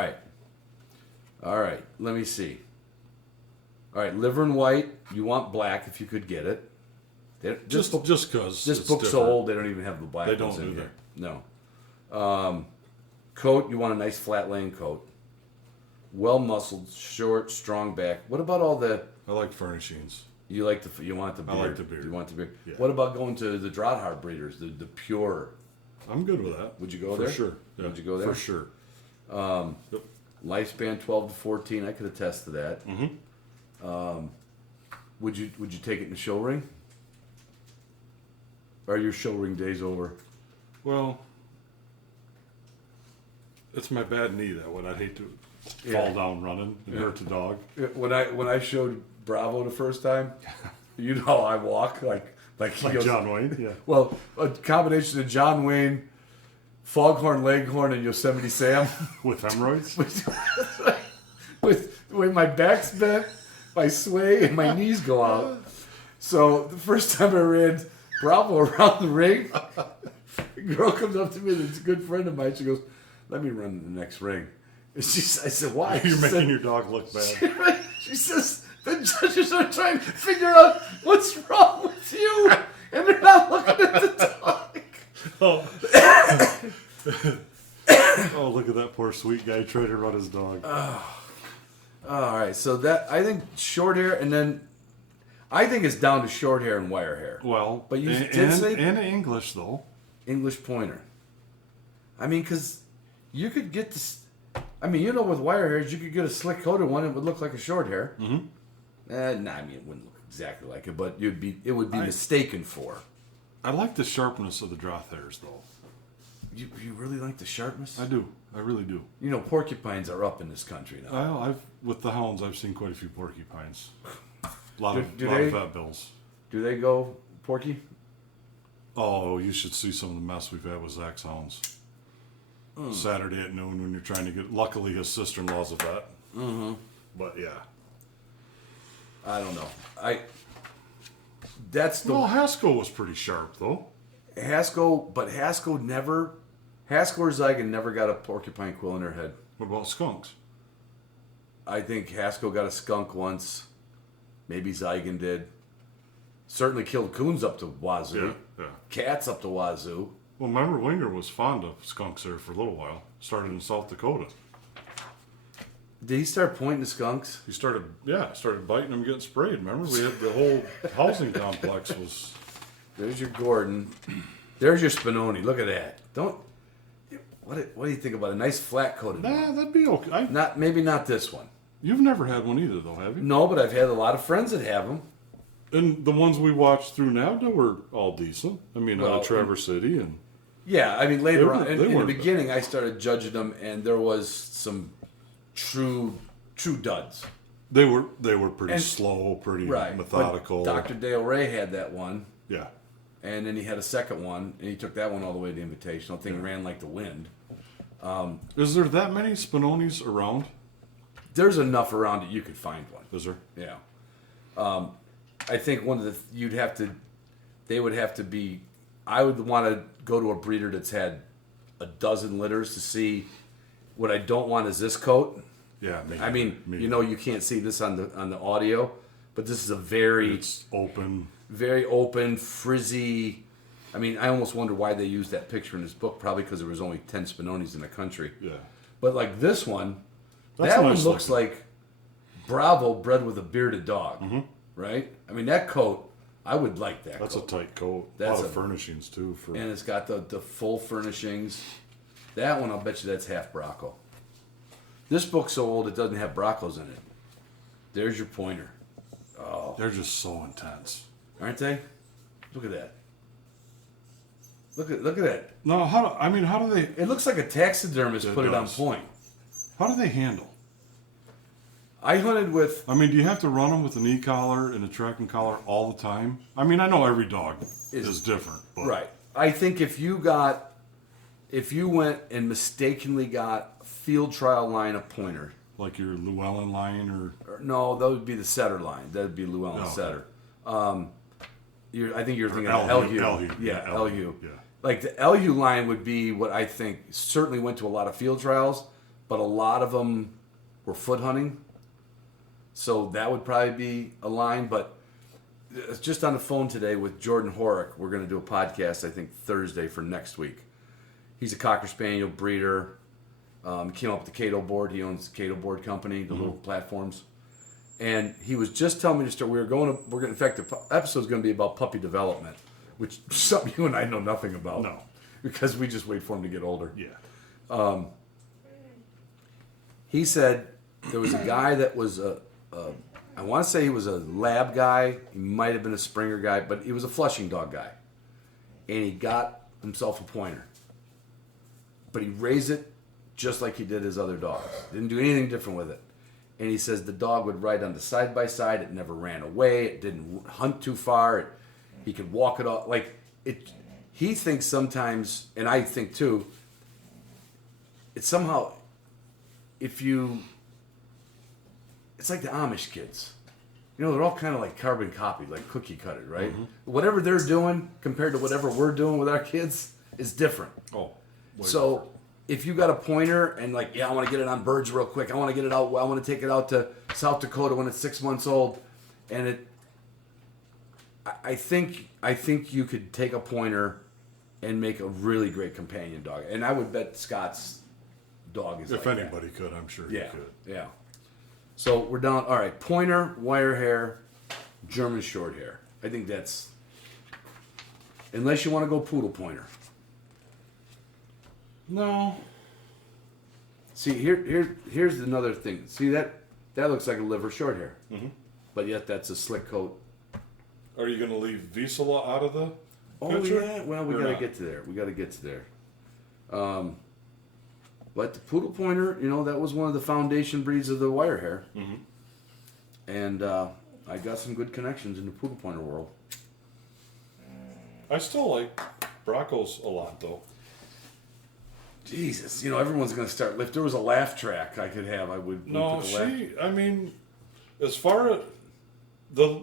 right. Let me see. All right, liver and white. You want black if you could get it. just because This book's so old they don't even have the black They ones don't, in do here. No. Coat, you want a nice flat laying coat. Well muscled, short, strong back. What about all the? I like furnishings. You want the beard. I like the beard. You want the beard. Yeah. What about going to the Drahthaar breeders, the pure? I'm good with that. Would you go For there? sure. Yeah, Would you go there? For sure. Yep. Lifespan 12 to 14. I could attest to that. Mm-hmm. Would you take it in the show ring? Or are your show ring days over? Well, it's my bad knee that would. I'd hate to Yeah. fall down running and hurt the dog. When I showed Bravo the first time, you know how I walk like he Like goes, John Wayne. Yeah. Well, a combination of John Wayne, Foghorn Leghorn, and Yosemite Sam. With hemorrhoids. with the way my back's bent, my sway, and my knees go out. So the first time I ran Bravo around the ring, a girl comes up to me that's a good friend of mine. She goes, "Let me run the next ring." And I said, "Why?" You're She making said, your dog look bad. she says, "The judges are trying to figure out what's wrong with you, and they're not looking at the dog." Oh. Oh, look at that poor sweet guy trying to run his dog. All right, so that I think short hair, and then I think it's down to short hair and wire hair. Well, But you and, did say- and English though. English pointer. I mean, because you could get this. I mean, with wire hairs, you could get a slick coated one. It would look like a short hair. Mm-hmm. Nah, I mean, it wouldn't look exactly like it, but it would be mistaken for. I like the sharpness of the Drathairs though. You really like the sharpness? I do. I really do. Porcupines are up in this country now. I've with the hounds, I've seen quite a few porcupines. A lot Do of they- vet bills. Do they go porky? Oh, you should see some of the mess we've had with Zach's hounds. Saturday at noon when you're trying to get. Luckily, his sister-in-law's a vet. Mm-hmm. But yeah. I don't know. That's the Well, Haskell was pretty sharp though. Haskell, but Haskell or Zygon never got a porcupine quill in her head. What about skunks? I think Haskell got a skunk once. Maybe Zygon did. Certainly killed coons up to wazoo. Yeah. Cats up to wazoo. Well, remember Winger was fond of skunks there for a little while. Started in South Dakota. Did he start pointing to skunks? He started biting them, getting sprayed. Remember, we had the whole housing complex was. There's your Gordon. There's your Spinoni. Look at that. What do you think about a nice flat coated one? Nah, that'd be okay. Maybe not this one. You've never had one either, though, have you? No, but I've had a lot of friends that have them. And the ones we watched through now, they were all decent. I mean, out Well, of Traverse City and. Yeah, I mean later on They in the weren't beginning, I started judging them, and there was some true duds. They were pretty And- slow, pretty Right. methodical. But Dr. Dale Ray had that one, Yeah. and then he had a second one, and he took that one all the way to the Invitational. Thing ran like the wind. Is there that many Spinonis around? There's enough around that you could find one. Is there? Yeah. I think one of the they would have to be. I would want to go to a breeder that's had a dozen litters to see. What I don't want is this coat. Yeah. Me, I mean, me. you can't see this on the audio, but this is a very It's open. very open, frizzy. I mean, I almost wonder why they used that picture in this book. Probably because there was only 10 Spinonis in the country. Yeah. But like this one, That's that one nice looks looking. like Bravo bred with a bearded dog, right? I mean, that coat, I would like that. That's coat. a tight coat. That's a lot of a- furnishings too. For And it's got the full furnishings. That one, I'll bet you that's half Bracco. This book's so old it doesn't have Braccos in it. There's your pointer. they're just so intense. Aren't they? Look at that. Look at that. No, how do they It looks like a taxidermist It put it on does. point. how do they handle? I hunted with I mean, do you have to run them with an e-collar and a tracking collar all the time? I mean, I know every dog is different, but right. I think if you went and mistakenly got field trial line a pointer, like your Llewellyn line or or no, that would be the setter line. That would be Llewellyn Oh, okay. setter. I think you're thinking of Elhue. Elhue. Yeah, Yeah, Elhue. yeah. Like the Elhue line would be what I think certainly went to a lot of field trials, but a lot of them were foot hunting. So that would probably be a line. But just on the phone today with Jordan Horick, we're going to do a podcast, I think, Thursday for next week. He's a Cocker Spaniel breeder. Came up with the Cato board. He owns the Cato board company, the little platforms. And he was just telling me to start. In fact, the episode's going to be about puppy development, which is something you and I know nothing about. No. Because we just wait for him to get older. Yeah. He said there was a guy that was I want to say he was a lab guy. He might have been a Springer guy, but he was a Flushing dog guy. And he got himself a pointer. But he raised it just like he did his other dogs. Didn't do anything different with it. And he says the dog would ride on the side by side. It never ran away. It didn't hunt too far. He could walk it off. Like it. He thinks sometimes, and I think too, it's somehow, it's like the Amish kids. You know, they're all kind of like carbon copied, like cookie cutter, right? Mm-hmm. Whatever they're doing compared to whatever we're doing with our kids is different. Oh. way So if you got a pointer and like, yeah, I want to get it on birds real quick. I want to get it out. I want to take it out to South Dakota when it's 6 months old. And I think you could take a pointer and make a really great companion dog. And I would bet Scott's dog is If like anybody could, I'm sure that. he could. Yeah. So we're down. All right, pointer, wire hair, German short hair. I think that's, unless you want to go poodle pointer. No. See, here's another thing. See, that looks like a liver short hair. Mm-hmm. But yet that's a slick coat. Are you going to leave Vizsla out of the Oh, picture? yeah. Well, we Or got to not? get to there. But the poodle pointer, that was one of the foundation breeds of the wire hair. Mm-hmm. And I got some good connections in the poodle pointer world. I still like Broncos a lot, though. Jesus, everyone's going to start lift. There was a laugh track I could have. I would. No, put the laugh- I mean, as far as the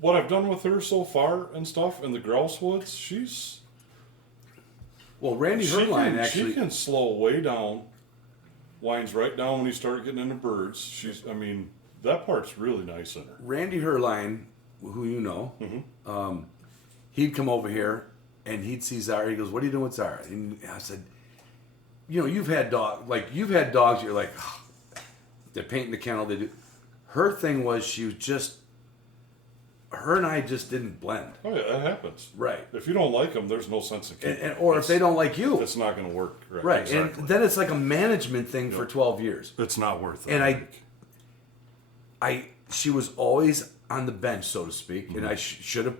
what I've done with her so far and stuff in the grouse woods, she's Well, Randy she Herline can, actually. she can slow way down, winds right down when you start getting into birds. That part's really nice in her. Randy Herline, who you know, he'd come over here and he'd see Zara. He goes, "What are you doing with Zara?" And I said, "You've had dogs. You're like, oh, they're painting the kennel. They do." Her thing was her and I just didn't blend. Oh yeah, that happens. Right. If you don't like them, there's no sense in keeping. Or if they don't like you, it's not going to work. right? Exactly. And then it's like a management thing for 12 years. It's not worth it. And she was always on the bench, so to speak, and I should have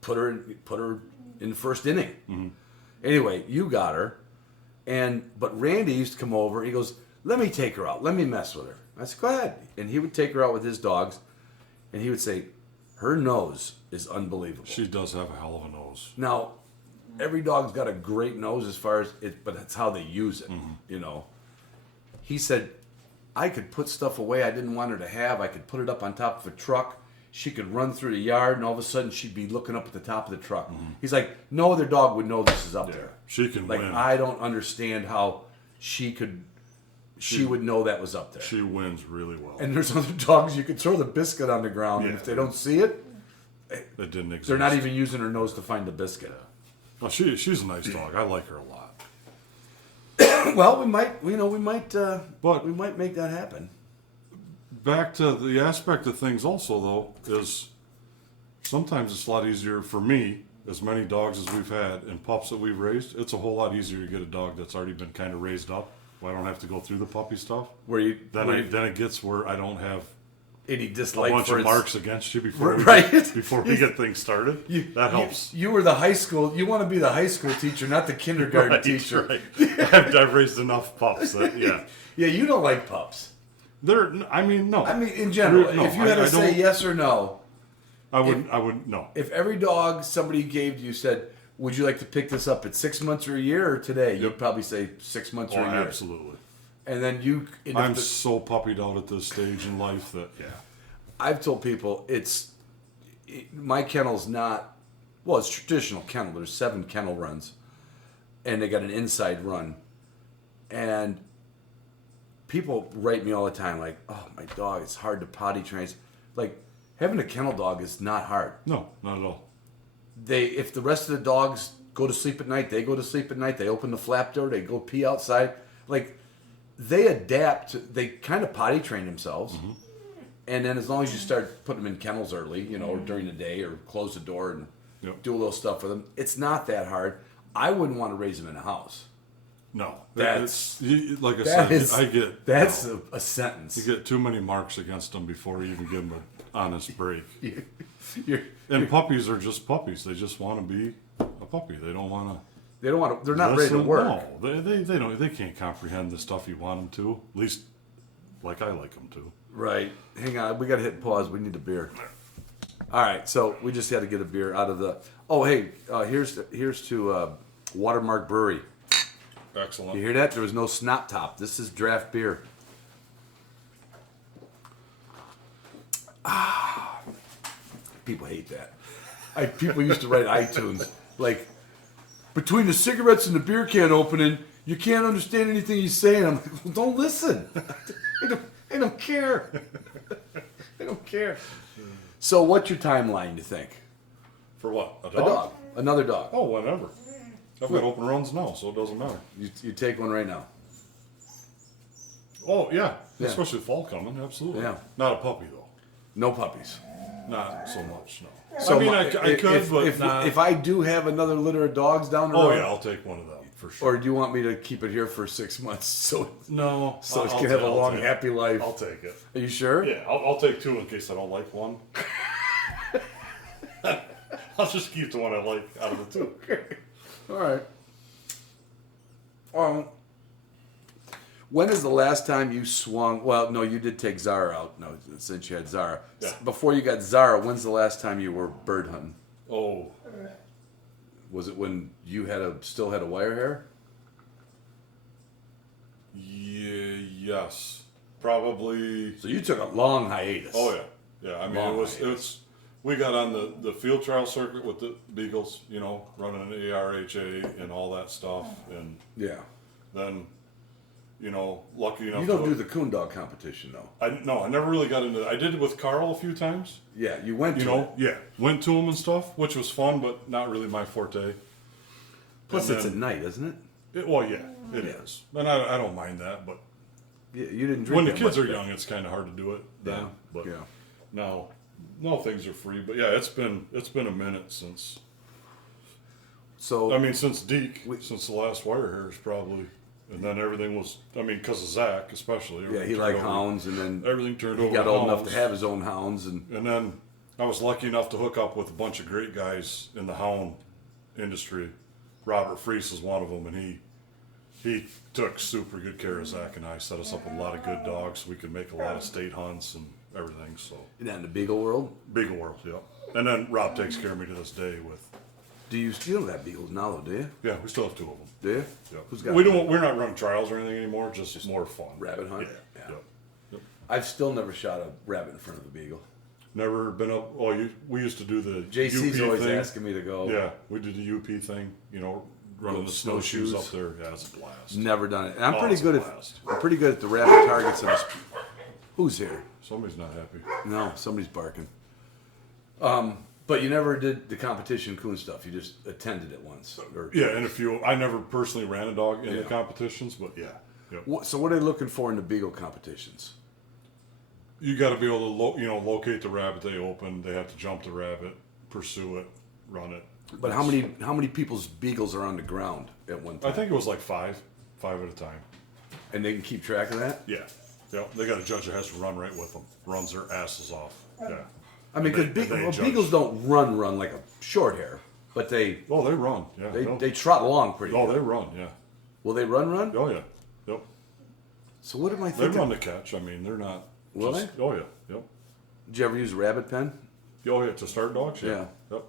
put her in the first inning. Anyway, you got her, but Randy used to come over. He goes, "Let me take her out. Let me mess with her." I said, "Go ahead." And he would take her out with his dogs, and he would say, "Her nose is unbelievable." She does have a hell of a nose. Now, every dog's got a great nose as far as it, but that's how they use it. He said, "I could put stuff away I didn't want her to have. I could put it up on top of a truck. She could run through the yard, and all of a sudden she'd be looking up at the top of the truck." He's like, "No other dog would know this is up there." She can Like, win. I don't understand how she would know that was up there. She wins really well. And there's other dogs you could throw the biscuit on the ground, and Yeah. if they don't see it, It didn't exist. they're not even using her nose to find the biscuit. Well, she's a nice dog. I like her a lot. Well, we might make that happen. Back to the aspect of things also, though, is sometimes it's a lot easier for me, as many dogs as we've had and pups that we've raised, it's a whole lot easier to get a dog that's already been kind of raised up. Where I don't have to go through the puppy stuff. Then Then it gets where I don't have any a dislike bunch for of marks against you before Right. before we get things started. That helps. You were the high school. You want to be the high school teacher, not the kindergarten Right, teacher. right. I've raised enough pups that Yeah, you don't like pups. no. I mean, in general, No, if you had to I say don't- yes or no, I wouldn't no. if every dog somebody gave you said, "Would you like to pick this up at 6 months or a year or today?" You'd probably say 6 months Oh, or a year. absolutely. And then I'm so puppied out at this stage in life that I've told people my kennel's not, well, it's traditional kennel. There's 7 kennel runs, and they got an inside run. And people write me all the time like, "Oh, my dog, it's hard to potty train." Like, having a kennel dog is not hard. no, not at all. If the rest of the dogs go to sleep at night. They go to sleep at night. They open the flap door. They go pee outside. Like, they adapt. They kind of potty train themselves. Mm-hmm. And then as long as you start putting them in kennels early, or during the day, or close the door and Yep. do a little stuff with them, it's not that hard. I wouldn't want to raise them in a house. No, That's- like I That said. is, that's a sentence. You get too many marks against them before you even give them an honest break. You're- And puppies are just puppies. They just want to be a puppy. They don't want to. they don't want to. They're not ready to work. No, they don't. They can't comprehend the stuff you want them to. At least, like I like them to. Right. Hang on. We got to hit pause. We need a beer. All right. So we just had to get a beer out of the. Oh, hey. Here's to Watermark Brewery. Excellent. You hear that? There was no snot top. This is draft beer. People hate that. People used to write iTunes like, between the cigarettes and the beer can opening, you can't understand anything he's saying. I'm like, well, don't listen. I don't care. I don't care. So what's your timeline, you think? For what? A dog. Another dog. Oh, whenever. I've got open runs now, so it doesn't matter. You take one right now. Oh, yeah. Yeah. Especially fall coming, absolutely. Yeah. Not a puppy, though. No puppies. Not so much, no. So I mean, my- I could, but if, not. if I do have another litter of dogs down the Oh, road, yeah, I'll take one of them, for sure. or do you want me to keep it here for 6 months so it No. can I'll have a I'll long, take it. happy life? I'll take it. Are you sure? Yeah, I'll take two in case I don't like one. I'll just keep the one I like out of the two. All right. When is the last time you swung? Well, no, you did take Zara out. No, since you had Zara. Yeah. Before you got Zara, when's the last time you were bird hunting? Oh, Was it when you still had a wire hair? yeah, yes. Probably. So you took a long hiatus. Oh, yeah. Yeah, I mean, Long it's. We got on the field trial circuit with the Beagles, running an ARHA and all that stuff. And Yeah. then, lucky enough You don't to. do the coon dog competition though. I never really got into that. I did it with Carl a few times. Yeah, you went to it. Yeah, went to him and stuff, which was fun, but not really my forte. Plus, And it's at then- night, isn't it? It is, and I don't mind that. But Yeah, you didn't drink when the that kids much are back. young, it's kind of hard to do it. Then, Yeah, but yeah. now things are free. But yeah, it's been a minute since. So I mean, since Deke, since the last wire hairs probably, and then everything was. I mean, because of Zach especially. yeah, everything he turned liked over- hounds, and then Everything turned he over. got to old enough to hounds. have his own hounds, and And then I was lucky enough to hook up with a bunch of great guys in the hound industry. Robert Freese is one of them, and he took super good care of Zach and I. Set us up with a lot of good dogs, so we could make a lot of state hunts and everything. So in the beagle world. big world, yeah. And then Rob takes care of me to this day with. Do you still have beagles now, though? Do you? Yeah, we still have two of them. Do you? Yeah. Who's got we them? don't. We're not running trials or anything anymore. Just more fun. Rabbit hunt? Yeah. Yeah. Yep. I've still never shot a rabbit in front of a beagle. Never been up. Oh, we used to do the JC's UP always thing. asking me to go. Yeah, we did the UP thing. Running Go the snowshoes snowshoes. up there. Yeah, it's a blast. Never done it. And I'm Oh, pretty it's a good at blast. the rabbit targets. Who's here? Somebody's not happy. No, somebody's barking. But you never did the competition coon stuff. You just attended it once. Or, Yeah, and a few. I never personally ran a dog in the Yeah. competitions, but yeah. Yep. So what are they looking for in the beagle competitions? You got to be able to locate the rabbit they open. They have to jump the rabbit, pursue it, run it. But how many people's beagles are on the ground at one time? I think it was like five at a time. And they can keep track of that. Yeah. Yep. They got a judge that has to run right with them. Runs their asses off. Yeah. I mean, And because they judge. beagles don't run like a short hair, but they Oh, they run. Yeah. they trot along pretty. Oh, good. they run. Yeah. Will they run? Oh, yeah. Yep. So what am I They thinking? run the catch. I mean, they're not. Will just, Oh yeah. Yep. Did you ever use a rabbit pen? Oh yeah. To start dogs. Yeah. Yep.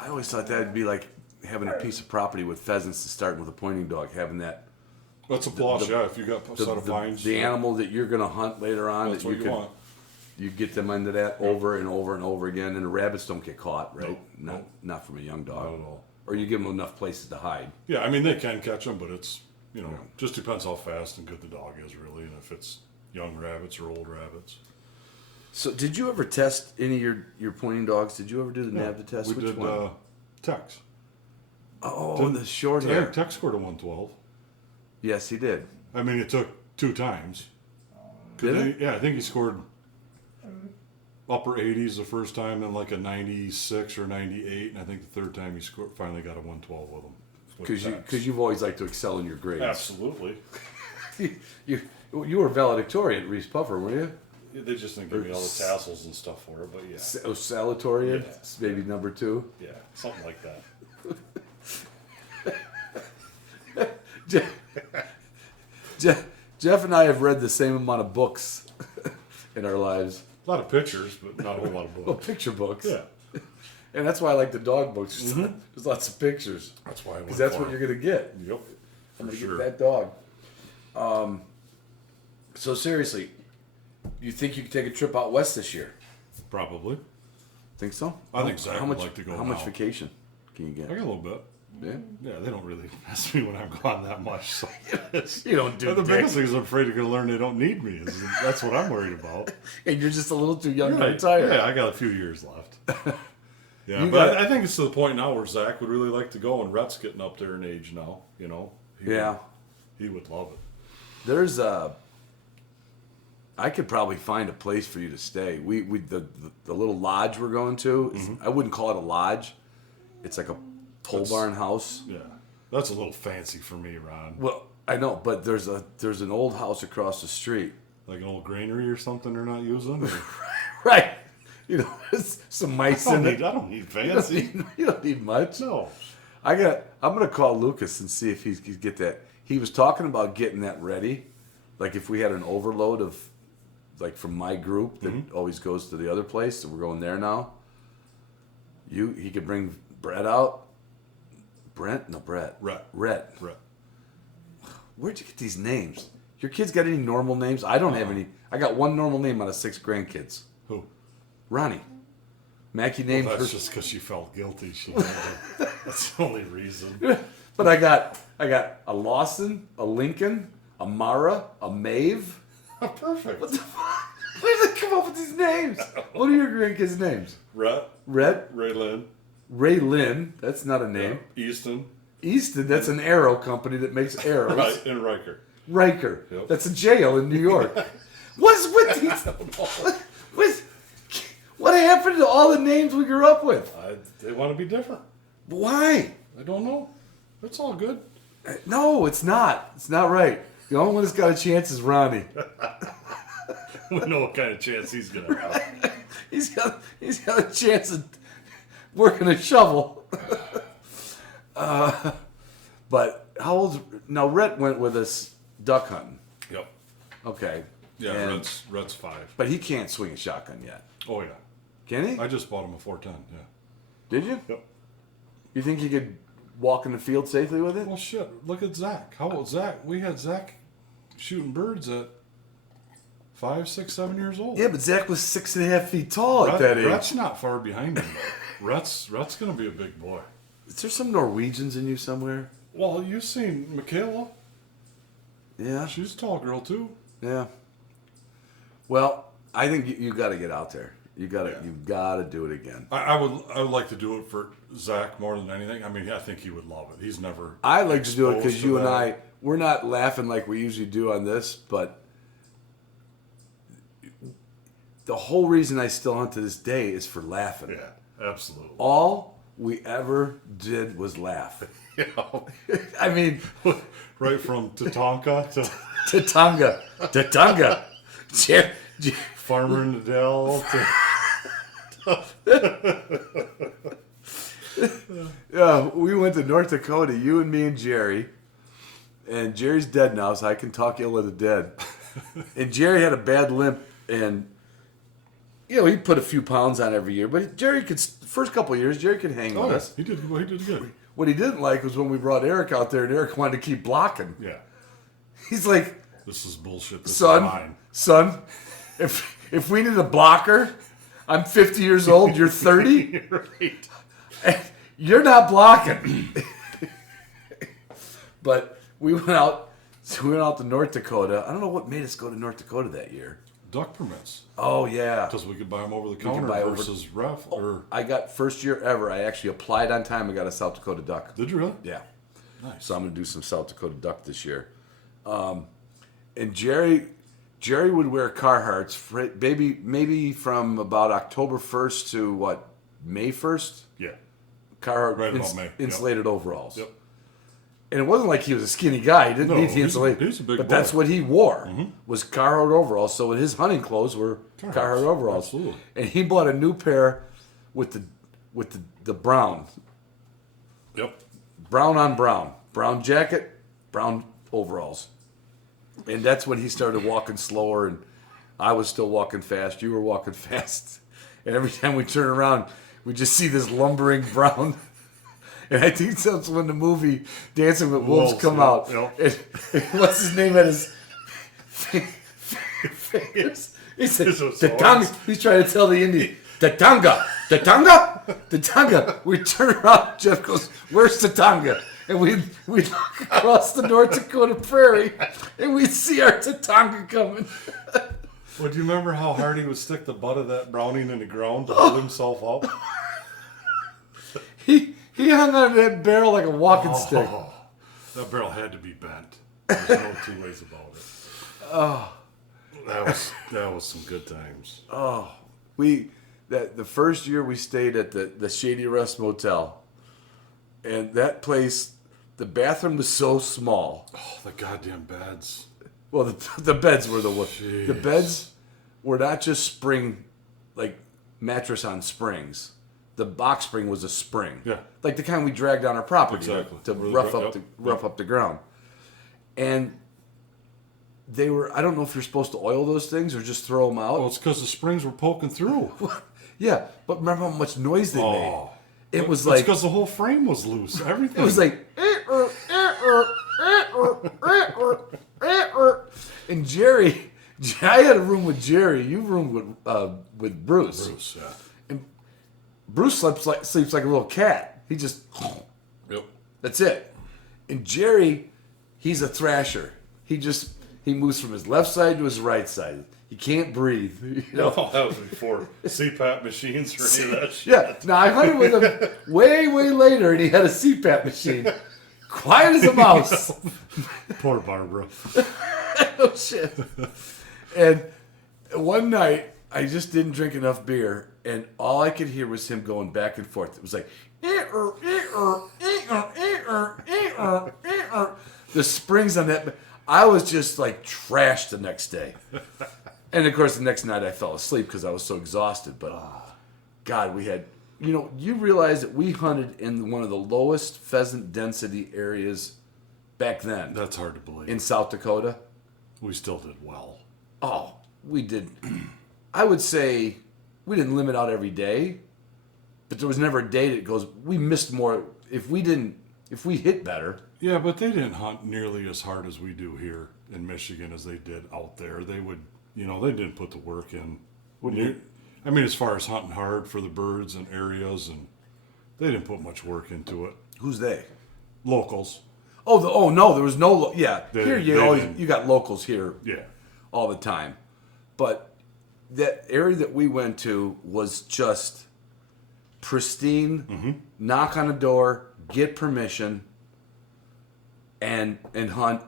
I always thought that'd be like having a piece of property with pheasants to start with a pointing dog, having that That's a plus. Yeah. If you got a set of vines. the animal that you're gonna hunt later on. That's that what you want. You get them into that over and over and over again, and the rabbits don't get caught, right? Nope. Not from a young dog. Not at all. Or you give them enough places to hide. Yeah. I mean, they can catch them, but it's just depends how fast and good the dog is, really, and if it's young rabbits or old rabbits. So, did you ever test any of your pointing dogs? Did you ever do the NAVTA test? We Which did one? Tex. Oh, the short I hair. think Tex scored a 112. Yes, he did. I mean, it took 2 times. Did it? Yeah, I think he scored upper 80s the first time, then like a 96 or 98, and I think the third time he finally got a 112 with him. with Tex. Because you've always liked to excel in your grades. Absolutely. you were valedictorian at Reese Puffer, were you? They just didn't give me all the tassels and stuff for it, but yeah. Salatorian, Yeah. maybe number 2. Yeah, something like that. Jeff and I have read the same amount of books in our lives. A lot of pictures, but not a whole lot of Well, books. picture books. Yeah, And that's why I like the dog books. There's lots of pictures. that's why I went Because that's for what it. you're going to get. Yep, I'm for going to sure. get that dog. So seriously, you think you could take a trip out west this year? Probably. Think so? I think Zach how would much, like to go How much now. vacation can you I get? got a little bit. Yeah. Yeah, they don't really mess me when I'm gone that much. So You don't do the dick. biggest thing is I'm afraid they're going to learn they don't need me. That's what I'm worried about. And you're just a little too young to Right. retire. Yeah, I got a few years left. Yeah, You but got- I think it's to the point now where Zach would really like to go, and Rhett's getting up there in age now. You know. Yeah. He would love it. There's I could probably find a place for you to stay. The little lodge we're going to. I wouldn't call it a lodge. It's like a pole That's- barn house. Yeah, that's a little fancy for me, Ron. Well, I know, but there's an old house across the street. Like an old granary or something they're not using. Or- Right. You know, there's some mice I in it. don't need fancy. You don't need much. No. I'm gonna call Lucas and see if he could get that. He was talking about getting that ready, like if we had an overload of, like from my group that always goes to the other place, so we're going there now. He could bring Brett out. Brett. Rhett. Rhett. Rhett. Where'd you get these names? Your kids got any normal names? I don't have any. I got one normal name out of 6 grandkids. Who? Ronnie. Mackie named That's her. just because she felt guilty. She named him. That's the only reason. But I got a Lawson, a Lincoln, a Mara, a Maeve. Perfect. What the fuck? Where did they come up with these names? What are your grandkids' names? Rhett. Red, Raylan. Ray Lynn. That's not a name. Easton. Easton. That's an arrow company that makes arrows. Right. And Riker. Riker. Yep. That's a jail in New York. What is with these? What happened to all the names we grew up with? They want to be different. Why? I don't know. It's all good. No, it's not. It's not right. The only one that's got a chance is Ronnie. We know what kind of chance he's going to have. He's got a chance of working a shovel. But how old? Now Rhett went with us duck hunting. Yep. Okay. Yeah, And- Rhett's 5. But he can't swing a shotgun yet. Oh, yeah. Can he? I just bought him a 410. Yeah. Did you? Yep. You think he could walk in the field safely with it? Well, shit. Look at Zach. How old Zach? We had Zach shooting birds at 5, 6, 7 years old. Yeah, but Zach was 6.5 feet tall at that age. Rhett's not far behind him. Though. Rhett's going to be a big boy. Is there some Norwegians in you somewhere? Well, you've seen Michaela. Yeah. She's a tall girl, too. Yeah. Well, I think you got to get out there. You got to Yeah. you got to do it again. I would like to do it for Zach more than anything. I mean, I think he would love it. He's never. I like to do it because exposed you to and that. we're not laughing like we usually do on this, but the whole reason I still hunt to this day is for laughing. Yeah, absolutely. All we ever did was laugh. I mean, Right from Tatanka to Tatunga. Farmer in the Dell to. Yeah, we went to North Dakota, you and me and Jerry. And Jerry's dead now, so I can talk ill of the dead. And Jerry had a bad limp, and he put a few pounds on every year. But Jerry could, first couple of years, Jerry could hang Oh, with us. he did good. What he didn't like was when we brought Eric out there, and Eric wanted to keep blocking. Yeah, He's like, this is bullshit. This is mine. son, if we need a blocker, I'm 50 years old, you're 30. Right. You're not blocking. But we went out to North Dakota. I don't know what made us go to North Dakota that year. duck permits Oh yeah. because we could buy them over the could counter buy over- versus ref. Or I got first year ever. I actually applied on time. I got a South Dakota duck. did you really? Yeah. Nice. So I'm gonna do some South Dakota duck this year. And Jerry would wear Carhartts for maybe from about October 1st to what, May 1st? Yeah. Carhartt Right about May, yep. insulated overalls. Yep. And it wasn't like he was a skinny guy. He didn't No, need the he's a- insulation. he's a big but boy. that's what he wore was Carhartt overalls. So his hunting clothes were Carhartts, Carhartt overalls. absolutely. And he bought a new pair with the brown. Yep. Brown on brown. Brown jacket, brown overalls. And that's when he started walking slower, and I was still walking fast. You were walking fast. And every time we turn around, we just see this lumbering brown. And I think that's when the movie Dancing with Wolves Wolves, come yeah, out. yeah. And what's his name at his fingers? He said, It's a Tatanga. He's trying to tell the Indian, Tatanga, Tatanga, Tatanga. We turn around, Jeff goes, where's Tatanga? And we look across the North Dakota prairie, and we see our Tatanga coming. Well, do you remember how hard he would stick the butt of that Browning in the ground to hold himself up? He hung onto that barrel like a walking stick. Oh, that barrel had to be bent. There's no two ways about it. Oh, that was some good times. The first year we stayed at the Shady Rest Motel, and that place, the bathroom was so small. Oh, the goddamn beds. Well, the beds were the worst. Jeez. The beds were not just spring, like mattress on springs. The box spring was a spring. Yeah. Like the kind we dragged on our property Exactly. to Where the rough gr- up yep, rough up the ground. And they were, I don't know if you're supposed to oil those things or just throw them out. Well, it's because the springs were poking through. Yeah, but remember how much noise they made? Oh. It was It's like because the whole frame was loose. Everything. it was like and Jerry, I had a room with Jerry. You roomed with Bruce. Bruce, yeah. Bruce sleeps like a little cat. He just Yep. that's it. And Jerry, he's a thrasher. He moves from his left side to his right side. He can't breathe. You know? No, that was before CPAP machines or any of that shit. Yeah. Now I hunted with him way later, and he had a CPAP machine, quiet as a mouse. Poor Barbara. Oh shit. And one night I just didn't drink enough beer, and all I could hear was him going back and forth. It was like the springs on that. I was just like trashed the next day. And of course the next night I fell asleep because I was so exhausted. But God, we had, you realize that we hunted in one of the lowest pheasant density areas back then That's hard to believe. in South Dakota. We still did well. Oh, we did. I would say we didn't limit out every day, but there was never a day that goes, we missed more. If we hit better. Yeah, but they didn't hunt nearly as hard as we do here in Michigan as they did out there. They would, they didn't put the work in. I mean, as far as hunting hard for the birds and areas, and they didn't put much work into it. Who's they? Locals. Oh no, there was no, yeah. They- Here they you didn't. you got locals here Yeah. all the time. But that area that we went to was just pristine. Mm-hmm. Knock on a door, get permission, and hunt.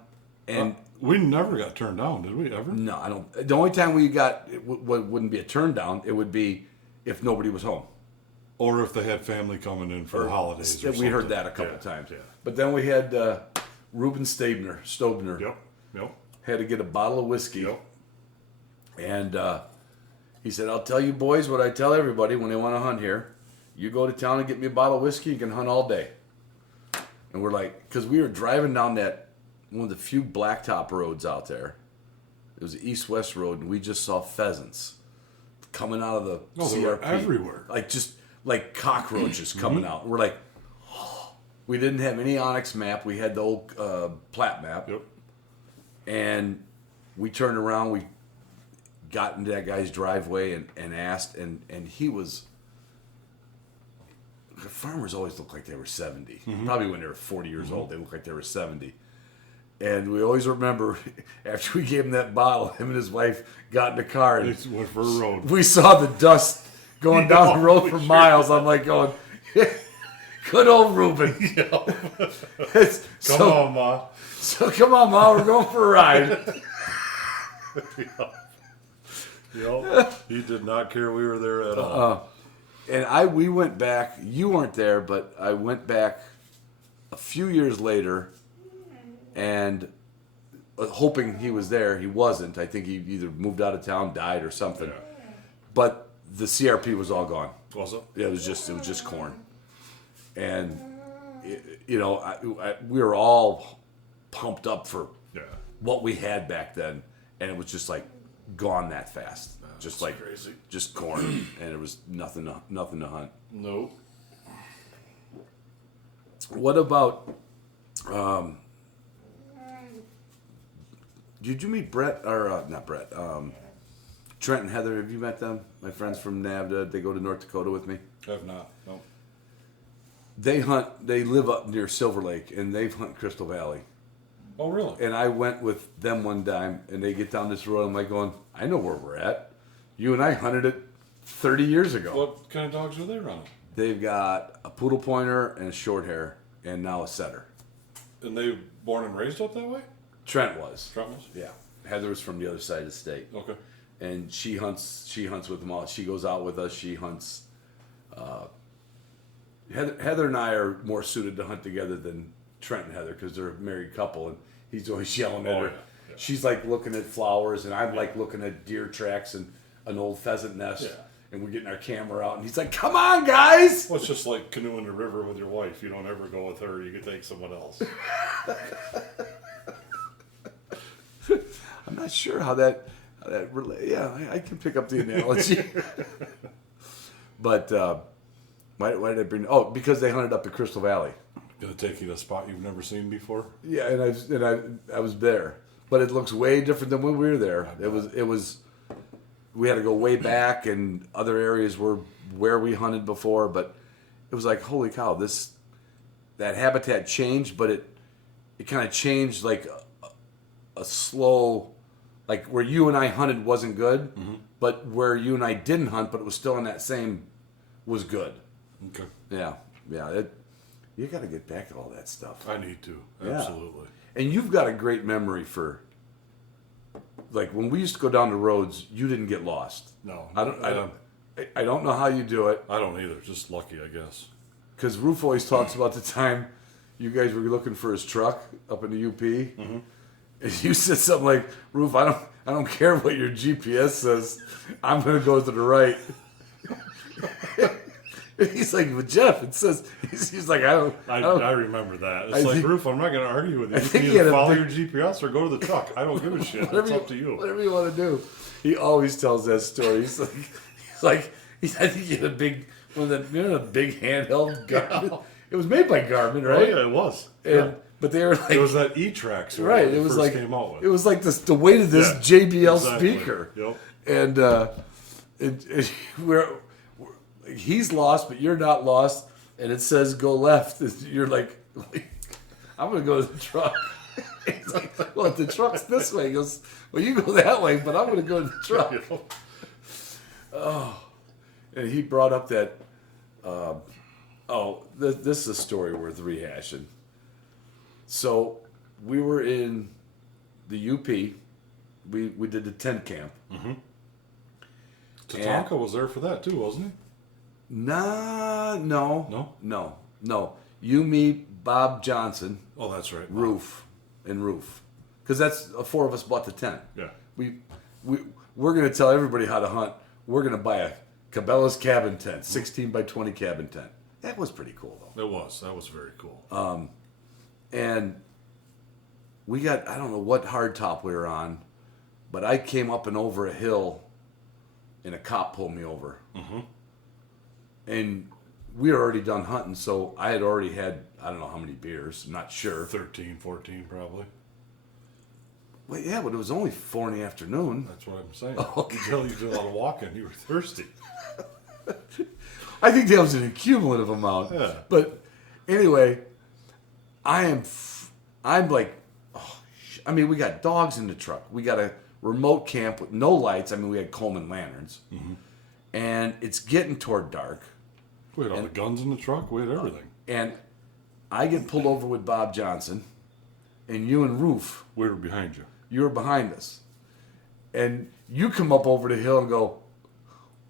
And We never got turned down, did we ever? no, I don't. The only time we got it wouldn't be a turn down. It would be if nobody was home. Or if they had family coming in for the holidays. Or We heard something. that a couple Yeah, times. Yeah. But then we had Reuben Stobner. Yep. Had to get a bottle of whiskey. Yep. And he said, I'll tell you boys what I tell everybody when they want to hunt here. You go to town and get me a bottle of whiskey, you can hunt all day. And we're like, because we were driving down that, one of the few blacktop roads out there. It was the east-west road, and we just saw pheasants coming out of the Oh, they CRP. were everywhere. Like just like cockroaches coming out. We're like, we didn't have any Onyx map. We had the old plat map. Yep. And we turned around, we got into that guy's driveway and asked, and he was, the farmers always looked like they were 70. Probably when they were 40 years old, they looked like they were 70. And we always remember after we gave him that bottle, him and his wife got in the car and It went for a road. we saw the dust going down the road for miles. I'm like going, good old Ruben. Come on, Ma. So come on, Ma, we're going for a ride. He did not care we were there at all. And we went back. You weren't there, but I went back a few years later, and hoping he was there. He wasn't. I think he either moved out of town, died, or something. Yeah. But the CRP was all gone. Was it? Yeah, it was just corn, and we were all pumped up for Yeah. what we had back then, and it was just like gone that fast. Just like crazy. just corn, and it was nothing to hunt. Nope. What about? Did you meet Brett or not Brett? Trent and Heather. Have you met them? My friends from NAVDA. They go to North Dakota with me. I have not. No. They hunt. They live up near Silver Lake, and they hunt Crystal Valley. Oh, really? And I went with them one time, and they get down this road. I'm like going, I know where we're at. You and I hunted it 30 years ago. What kind of dogs are they running? They've got a poodle pointer and a short hair, and now a setter. And they born and raised up that way? Trent was. Trent was? Yeah. Heather was from the other side of the state. Okay. And she hunts with them all. She goes out with us. She hunts. Heather and I are more suited to hunt together than Trent and Heather because they're a married couple, and he's always yelling at Oh, her. yeah, yeah. She's like looking at flowers, and I'm like looking at deer tracks and an old pheasant nest. Yeah. And we're getting our camera out, and he's like, "Come on, guys!" Well, it's just like canoeing the river with your wife. You don't ever go with her. You can take someone else. I'm not sure how that yeah, I can pick up the analogy. But why did I bring? Oh, because they hunted up at Crystal Valley. Gonna take you to a spot you've never seen before. Yeah, and I was there, but it looks way different than when we were there. It was. We had to go way back, and other areas were where we hunted before, but it was like, holy cow, that habitat changed, but it kind of changed like a slow, like where you and I hunted wasn't good, but where you and I didn't hunt, but it was still in that same, was good. Okay. Yeah. You got to get back to all that stuff. I need to. Yeah. Absolutely. And you've got a great memory for, like when we used to go down the roads, you didn't get lost. No. I don't know how you do it, I don't either. Just lucky, I guess. because Roof always talks about the time you guys were looking for his truck up in the UP, and you said something like, "Roof, I don't care what your GPS says, I'm gonna go to the right." And he's like, "But Jeff, it says," he's like, I remember that. It's I like, think- Roof, I'm not going to argue with you. I You think can he had either a follow big- your GPS or go to the truck. I don't give a shit. It's up to you. Whatever you want to do." He always tells that story. He's like, I think he had a big, a big handheld Garmin. It was made by Garmin, Oh, right? yeah, it was. And, but they were like, It was that E-Trax. right. It It was first like came out with. it was like this, the weight of this Yeah, JBL exactly. speaker. Yep. And he's lost, but you're not lost. And it says go left. You're like, I'm gonna go to the truck. He's like, well, if the truck's this way, he goes, well, you go that way, but I'm gonna go to the truck. And he brought up that. This is a story worth rehashing. So we were in the UP. We did the tent camp. Tatanka was there for that too, wasn't he? No. You meet Bob Johnson, Oh, that's right. Roof, because that's four of us bought the tent. Yeah. We're gonna tell everybody how to hunt. We're gonna buy a Cabela's cabin tent, 16 by 20 cabin tent. That was pretty cool though. It was. That was very cool. And we got, I don't know what hard top we were on, but I came up and over a hill and a cop pulled me over. And we were already done hunting, so I had already had, I don't know how many beers, I'm not sure. 13, 14 probably. Well, yeah, but it was only 4 in the afternoon. That's what I'm saying. Okay. You tell you did a lot of walking. You were thirsty. I think that was an accumulative amount. Yeah. But anyway, I'm like, oh I mean, we got dogs in the truck. We got a remote camp with no lights. I mean, we had Coleman lanterns. And it's getting toward dark. We had all the guns in the truck. We had everything. And I get pulled over with Bob Johnson. And you and Roof, We were behind you. you were behind us. And you come up over the hill and go,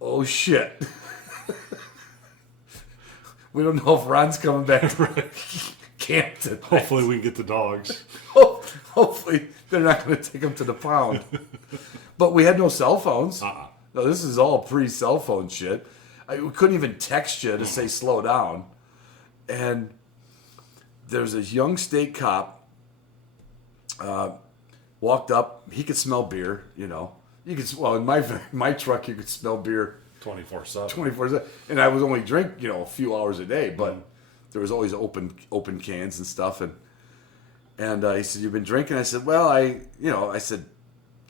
oh, shit. We don't know if Ron's coming back to camp tonight. Hopefully we can get the dogs. Hopefully they're not going to take him to the pound. But we had no cell phones. No, this is all pre-cell phone shit. We couldn't even text you to say slow down. And there's this young state cop walked up. He could smell beer, you know. You could, well, in my truck, you could smell beer 24/7. 24/7. And I was only drink, you know, a few hours a day, but there was always open cans and stuff. And he said, "You've been drinking?" I said, "Well, I said,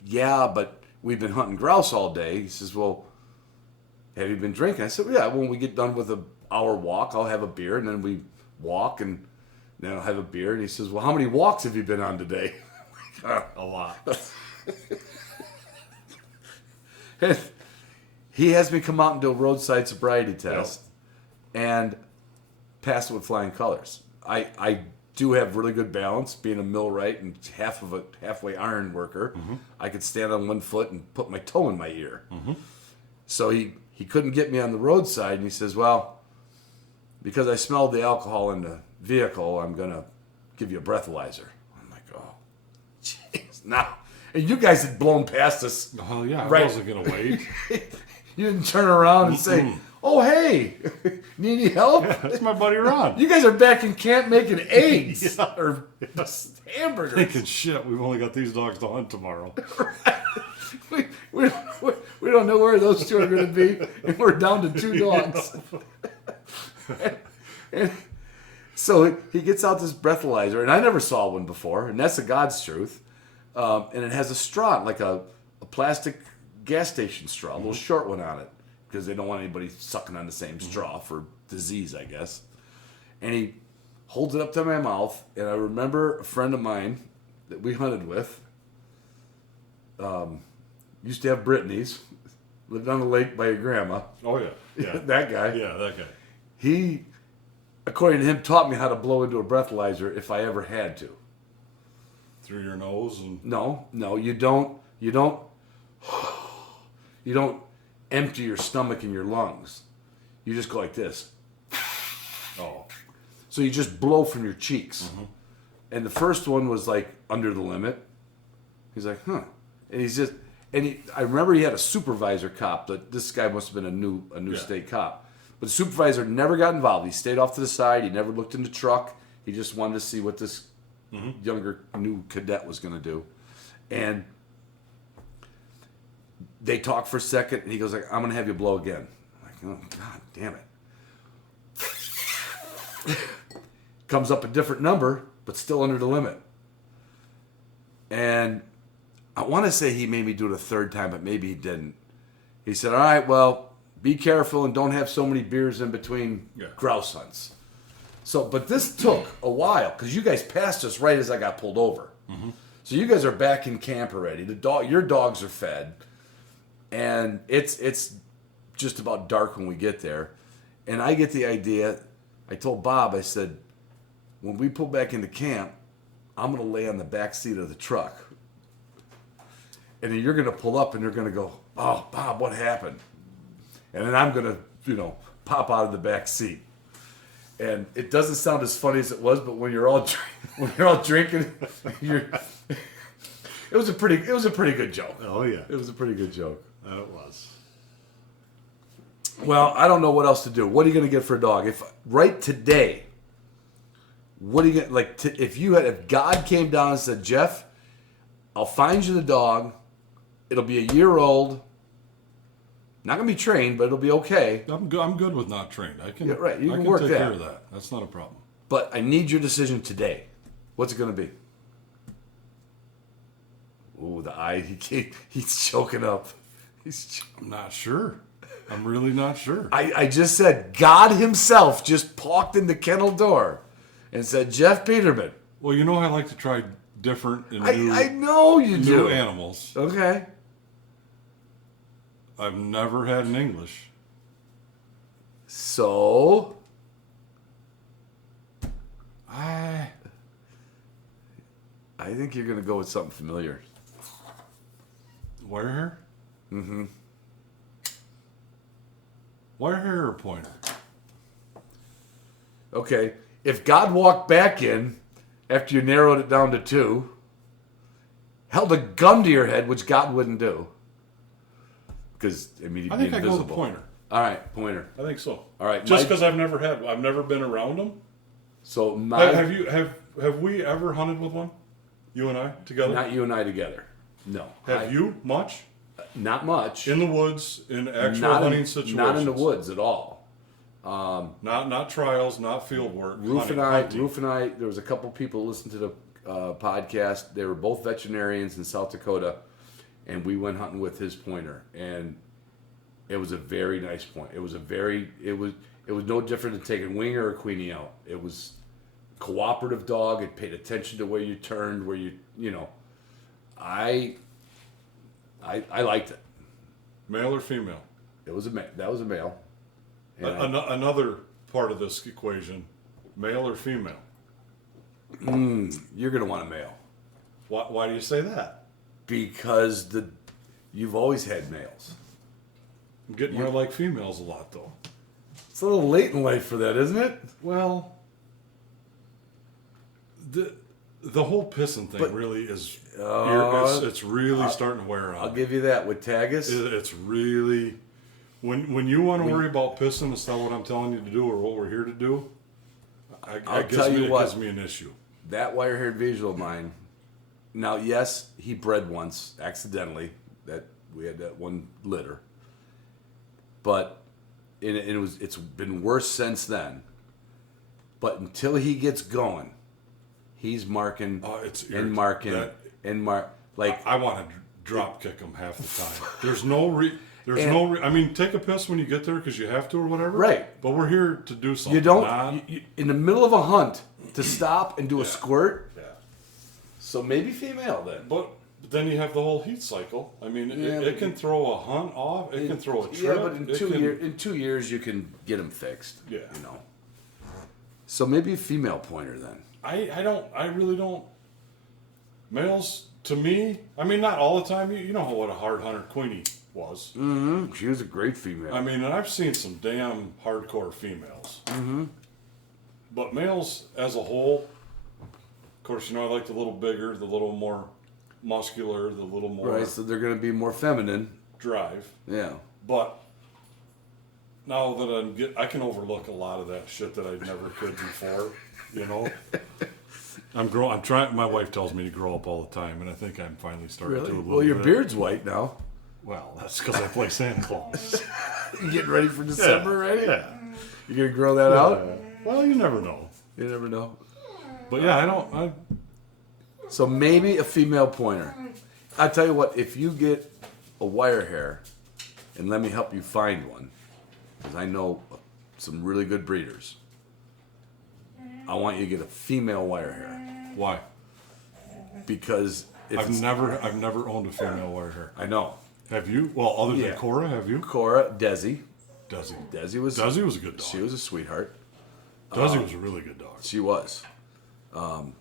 yeah, but we've been hunting grouse all day." He says, "Well, have you been drinking?" I said, "Well, yeah, when we get done with an hour walk, I'll have a beer, and then we walk, and then I'll have a beer." And he says, "Well, how many walks have you been on today?" A lot. And he has me come out and do a roadside sobriety test and pass it with flying colors. I do have really good balance, being a millwright and halfway iron worker. I could stand on one foot and put my toe in my ear. So he couldn't get me on the roadside, and he says, "Well, because I smelled the alcohol in the vehicle, I'm going to give you a breathalyzer." I'm like, oh, jeez. Now, and you guys had blown past us. Oh, yeah. Right. I wasn't going to wait. You didn't turn around and say, "Oh, hey, need any help?" That's my buddy Ron. You guys are back in camp making eggs or hamburgers. Thinking, shit, we've only got these dogs to hunt tomorrow. we don't know where those two are going to be, and we're down to 2 dogs. and so he gets out this breathalyzer, and I never saw one before, and that's the God's truth. And it has a straw, like a plastic gas station straw, a little short one on it, because they don't want anybody sucking on the same straw for disease, I guess. And he holds it up to my mouth, and I remember a friend of mine that we hunted with, used to have Brittany's, lived on the lake by your grandma. Oh, yeah. Yeah. That guy. Yeah, that guy. He, according to him, taught me how to blow into a breathalyzer if I ever had to. Through your nose and... No, you don't empty your stomach and your lungs. You just go like this. Oh. So you just blow from your cheeks. And the first one was like under the limit. He's like, huh. And I remember he had a supervisor cop. That this guy must have been a new state cop. But the supervisor never got involved. He stayed off to the side. He never looked in the truck. He just wanted to see what this younger new cadet was going to do. And they talk for a second, and he goes like, "I'm going to have you blow again." I'm like, oh, God damn it. Comes up a different number, but still under the limit. And I want to say he made me do it a third time, but maybe he didn't. He said, "All right, well, be careful and don't have so many beers in between grouse hunts." So, but this took a while because you guys passed us right as I got pulled over. So you guys are back in camp already. Your dogs are fed, and it's just about dark when we get there. And I get the idea. I told Bob, I said, when we pull back into camp, I'm going to lay on the back seat of the truck. And then you're going to pull up and you're going to go, "Oh, Bob, what happened?" And then I'm going to, pop out of the back seat. And it doesn't sound as funny as it was, but when you're all drinking, it was a pretty good joke. Oh, yeah. It was a pretty good joke. It was. Well, I don't know what else to do. What are you going to get for a dog? If right today, what are you going to, if God came down and said, "Jeff, I'll find you the dog. It'll be a year old. Not going to be trained, but it'll be okay. I'm good with not trained. I can, Yeah, right. You I can can work take that. care of that. That's not a problem. But I need your decision today. What's it going to be?" Ooh, the eye. He's choking up. I'm not sure. I'm really not sure. I just said God himself just walked in the kennel door and said, "Jeff Peterman." Well, I like to try different in I know you new do. animals. Okay. I've never had an English. So, I think you're going to go with something familiar. wire hair. Wire hair or pointer? Okay. If God walked back in after you narrowed it down to 2, held a gun to your head, which God wouldn't do. Because, I mean, he'd I be think I go invisible. with pointer. All right, pointer. I think so. All right, Just Mike- because I've never been around them. So, my, Have we ever hunted with one? You and I together? not you and I together. No. Have you much Not much. in the woods in actual not hunting in, situations? Not in the woods at all. Not trials, not field work. Roof hunting. and I, there was a couple people listening to the podcast. They were both veterinarians in South Dakota, and we went hunting with his pointer, and it was a very nice point. It was no different than taking Winger or Queenie out. It was a cooperative dog. It paid attention to where you turned, where you know. I liked it. Male or female? That was a male. And Another part of this equation, male or female? you're gonna want a male Why do you say that? because you've always had males. I'm getting more like females a lot, though. It's a little late in life for that, isn't it? Well, the whole pissing thing But- really is. Uh, it's really starting to wear I'll on. give you that with Tagus. It's really when you want to worry about pissing, it's not what I'm telling you to do or what we're here to do. I'll tell you what. It gives me an issue. That wire-haired visual of mine. Now, yes, he bred once accidentally. That we had that one litter, but it's been worse since then. But until he gets going, he's marking It's and irritating. marking and like I want to drop kick them half the time. There's no I mean, take a piss when you get there because you have to or whatever. Right. But we're here to do something. you don't not- you, in the middle of a hunt to stop and do a Yeah. squirt. yeah. So maybe female then. But then you have the whole heat cycle. I mean, Yeah, it but- can throw a hunt off. It can throw a trip. Yeah, but in it 2 can- years, in 2 years, you can get them fixed. Yeah. You know. So maybe a female pointer then. I really don't. Males, to me, I mean, not all the time. You know what a hard hunter Queenie was. She was a great female. I mean, and I've seen some damn hardcore females. Mm-hmm. But males as a whole, of course, I like the little bigger, the little more muscular, the little more right, so they're going to be more feminine. drive. Yeah. But now that I can overlook a lot of that shit that I never could before. You know, I'm trying. My wife tells me to grow up all the time, and I think I'm finally starting Really? to. A little Well, your bit. beard's white now. Well, that's because I play Santa Claus. You getting ready for December, right? Yeah. You going to grow that out? Well, you never know. You never know. But yeah, I don't. So maybe a female pointer. I tell you what, if you get a wire hair, and let me help you find one, because I know some really good breeders. I want you to get a female wire hair Why? because if I've never owned a female wire hair. I know Have you? Well, other than Yeah. Cora, have you? Cora, Desi Desi was was a good dog. she was a sweetheart. Desi was a really good dog. She was. God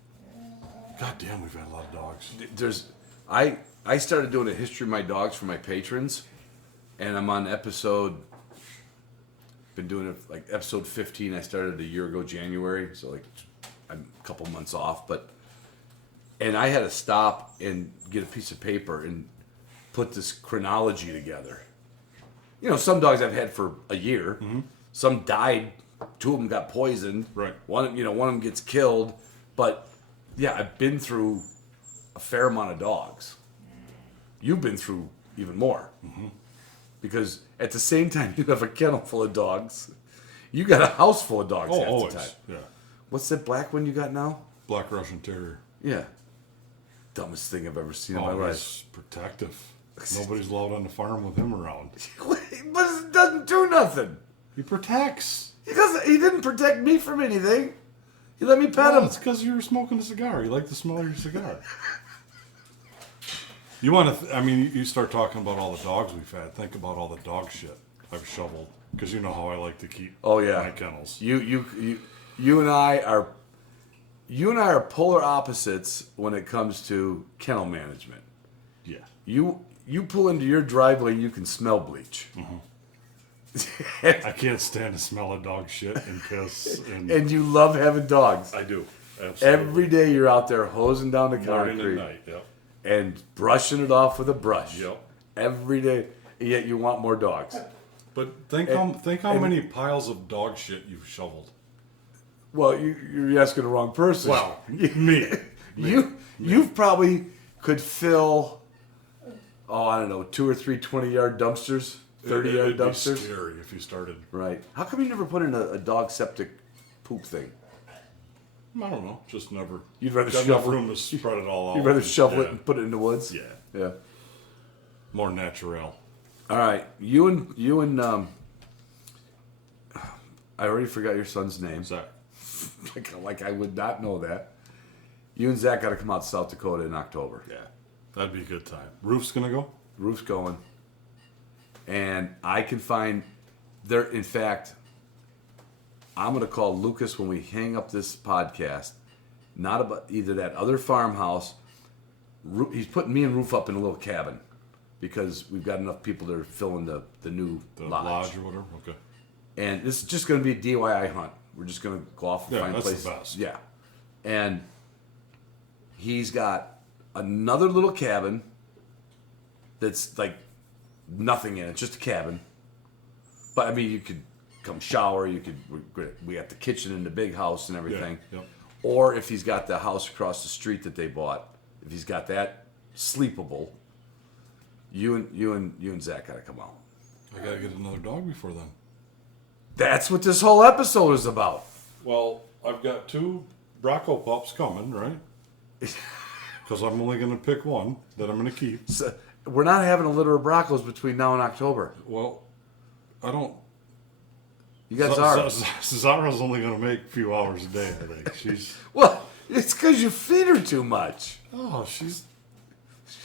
damn, we've had a lot of dogs. I started doing a history of my dogs for my patrons, and I'm on been doing it like episode 15. I started a year ago, January, so like I'm a couple months off, and I had to stop and get a piece of paper and put this chronology together. You know, some dogs I've had for a year, some died, 2 of them got poisoned, Right. one of them gets killed, but yeah, I've been through a fair amount of dogs. You've been through even more. Because at the same time you have a kennel full of dogs, you got a house full of dogs Oh, half always. the time. Yeah. What's that black one you got now? Black Russian Terrier. Yeah. Dumbest thing I've ever seen in my Oh, life. he's protective. Nobody's allowed on the farm with him around. But it doesn't do nothing. He protects. He didn't protect me from anything. You let me pet Well, him. it's because you were smoking a cigar. You like the smell of your cigar. You want to? You start talking about all the dogs we've had. Think about all the dog shit I've shoveled. Because you know how I like to keep Oh yeah, my kennels. You and I are polar opposites when it comes to kennel management. Yeah. You pull into your driveway, you can smell bleach, I can't stand the smell of dog shit and piss. and you love having dogs. I do. Absolutely. Every day you're out there hosing down the Morning concrete and night. Yep. and brushing it off with a brush. Yep. Every day, yet you want more dogs. But think how many piles of dog shit you've shoveled. Well, you're asking the wrong person. Well, me. You probably could fill, I don't know, 2 or 3 20-yard dumpsters, 30-yard It'd be dumpsters. scary if you started. Right. How come you never put in a dog septic poop thing? I don't know. Just never. You'd rather got enough shovel room to spread it all out. You'd rather shovel it Yeah. and put it in the woods? Yeah. Yeah. More natural. All right. You and I already forgot your son's name. Zach. like I would not know that. You and Zach got to come out to South Dakota in October. Yeah. That'd be a good time. Roof's gonna go? Roof's going. And I can find there. In fact, I'm going to call Lucas when we hang up this podcast. Not about either that other farmhouse. He's putting me and Roof up in a little cabin because we've got enough people that are filling the new The lodge. lodge or whatever? Okay. And this is just going to be a DIY hunt. We're just going to go off and Yeah, find that's places. the best. Yeah. And he's got another little cabin that's like nothing in it, just a cabin. But I mean, you could come shower. You could. We got the kitchen in the big house and everything. Yeah, yep. Or if he's got the house across the street that they bought, if he's got that sleepable, you and Zach gotta come out. I gotta get another dog before then. That's what this whole episode is about. Well, I've got 2 Bracco pups coming, right? Because I'm only gonna pick one that I'm gonna keep. So, we're not having a litter of Broncos between now and October. Well, I don't. You got Zara. Zara's only gonna make a few hours a day. I think she's. Well, it's because you feed her too much. Oh, she's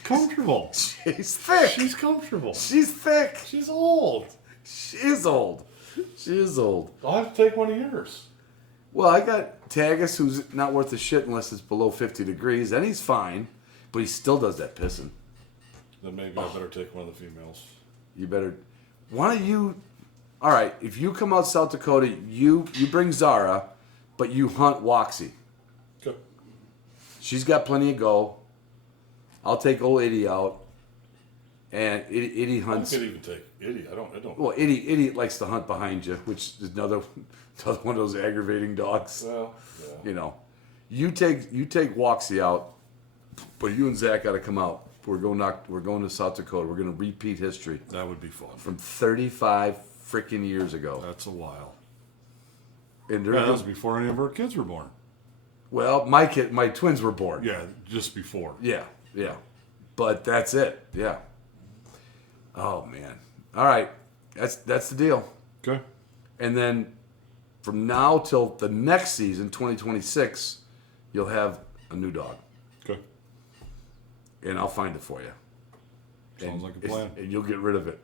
comfortable. She's thick. She's comfortable. She's thick. She's old. She is old. She is old. I'll have to take one of yours. Well, I got Tagus, who's not worth a shit unless it's below 50 degrees, and he's fine, but he still does that pissing. Then maybe I better take one of the females. You better. Why don't you? All right, if you come out South Dakota, you bring Zara, but you hunt Waxy. Good. She's got plenty of go. I'll take old Itty out, and Itty I hunts. could even take Itty. I don't. Well, Itty likes to hunt behind you, which is another one of those aggravating dogs. Well, yeah. You know, you take Waxy out, but you and Zach got to come out. We're going to South Dakota. We're going to repeat history That would be fun. from 35 freaking years ago. That's a while. And Yeah, that was before any of our kids were born. well, my twins were born. Yeah, just before. Yeah. But that's it. Yeah. Oh man. All right. That's the deal. Okay. And then from now till the next season, 2026, you'll have a new dog, Okay. and I'll find it for you. Sounds like a plan. And you'll get rid of it.